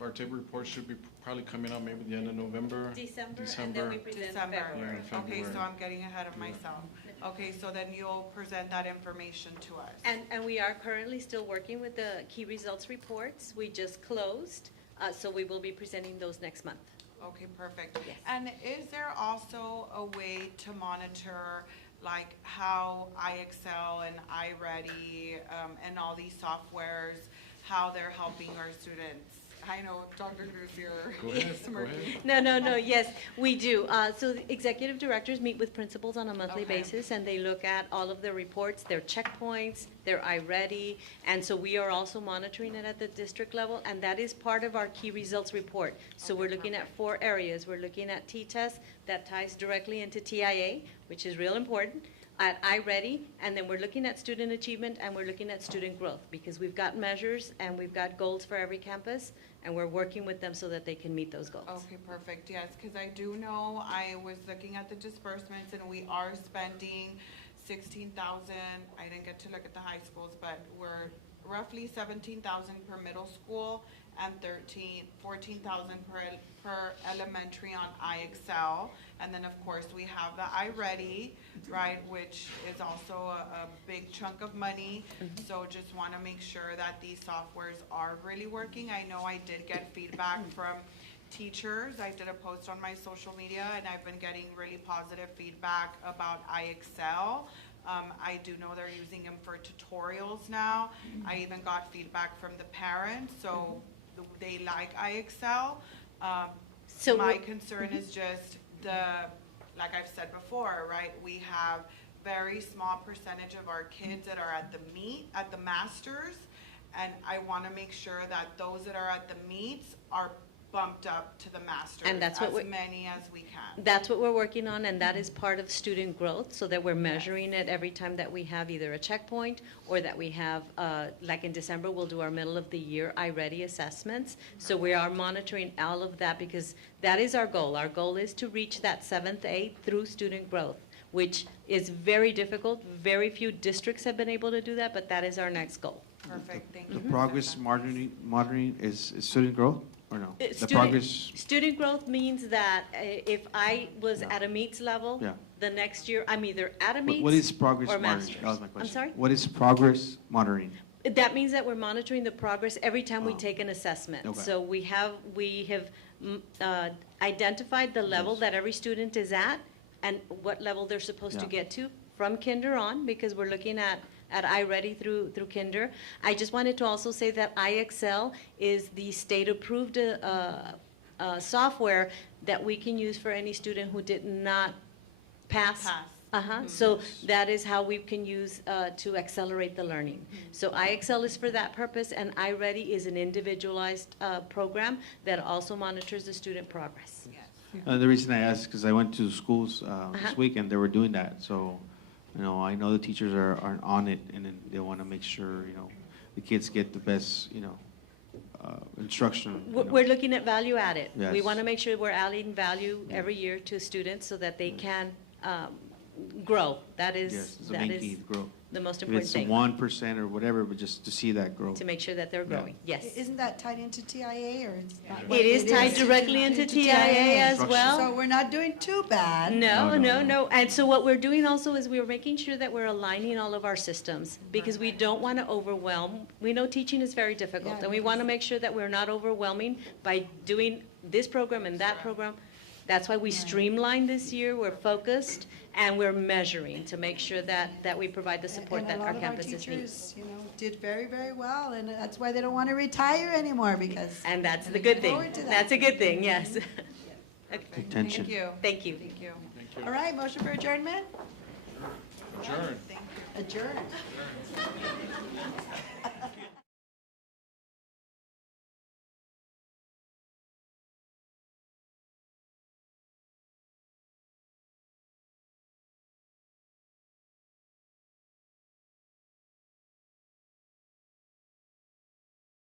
Our taper report should be probably coming out maybe the end of November. December, and then we present December. February. Yeah, in Okay, so February. I'm getting ahead of myself. Okay, so then you'll present that information to us. And we are currently still working with the key results reports. We just closed, so we will be presenting those next month. Okay, perfect. Yes. And is there also a way to monitor, like, how iExcel and iReady, and all these softwares, how they're helping our students? I know Dr. Cruz here. Go ahead, is go smirking. ahead. No, yes, we do. So the executive directors meet with principals on a monthly Okay. basis, and they look at all of their reports, their checkpoints, their iReady, and so we are also monitoring it at the district level, and that is part of our key results report. So we're looking at 4 areas. We're looking at T-test, that ties directly into TIA, which is real important, at iReady, and then we're looking at student achievement, and we're looking at student growth, because we've got measures and we've got goals for every campus, and we're working with them so that they can meet those goals. Okay, perfect, yes, because I do know, I was looking at the disbursements, and we are spending 16,000, I didn't get to look at the high schools, but we're roughly 17,000 per middle school, and 14,000 per elementary on iExcel. And then, of course, we have the iReady, right, which is also a big chunk of money. So just want to make sure that these softwares are really working. I know I did get feedback from teachers. I did a post on my social media, and I've been getting really positive feedback about iExcel. I do know they're using them for tutorials now. I even got feedback from the parents, so they like iExcel. So My we're- concern is just like I've said before, right? We have very small percentage of our kids that are at the masters, and I want to make sure that those that are at the meets are bumped up to the masters, And that's what as many as we can. That's what we're working on, and that is part of student growth, so that we're measuring it every time that we have either a checkpoint or that we have, like in December, we'll do our middle of the year iReady assessments. So we are monitoring all of that because that is our goal. Our goal is to reach that 7th, 8th through student growth, which is very difficult. Very few districts have been able to do that, but that is our next goal. Perfect, thank The you. progress monitoring is student growth, or no? The Student- progress, Student growth means that if I was Yeah. at a meets level, Yeah. the next year, I'm either at a meets what is progress or monitoring? masters. That was my question. I'm sorry? What is progress monitoring? That means that we're monitoring the progress every time we Oh. take an assessment. Okay. So we have identified the level Yes. that every student is at and what level they're supposed to Yeah. get to from kinder on, because we're looking at iReady through kinder. I just wanted to also say that iExcel is the state-approved software that we can use for any student who did not pass. So that is how we can use to accelerate the learning. So iExcel is for that purpose, and iReady is an individualized program that also monitors the student progress. The reason I asked is because I went to schools Uh-huh. this week and they were doing that. So, I know the teachers are on it, and then they want to make sure, the kids get the best, instruction. We're looking at value added. We Yes. want to make sure we're adding value every year to students so that they can grow. That Yes, is, it's the main key, grow. the most If important it's thing, 1% or whatever, but just to see that growth. to make sure that they're Yeah. growing. Yes. Isn't that tied into TIA or it's not? It is tied directly into TIA as well. So we're not doing too bad. No. And so what we're doing also is we're making sure that we're aligning all of our systems because we don't want to overwhelm. We know teaching is very difficult, Yeah, and we want to make sure that we're not overwhelming by doing this program and that program. That's why we streamlined this year, we're focused, and we're measuring to make sure that we provide the support that our campuses And a lot of our need. teachers, did very, very well, and that's why they don't want to retire anymore because. And that's the good thing. Forward to that. That's a good thing, yes. Attention. Thank you. Thank you. Thank you. All right, motion for adjournment? Adjourn. Adjourn.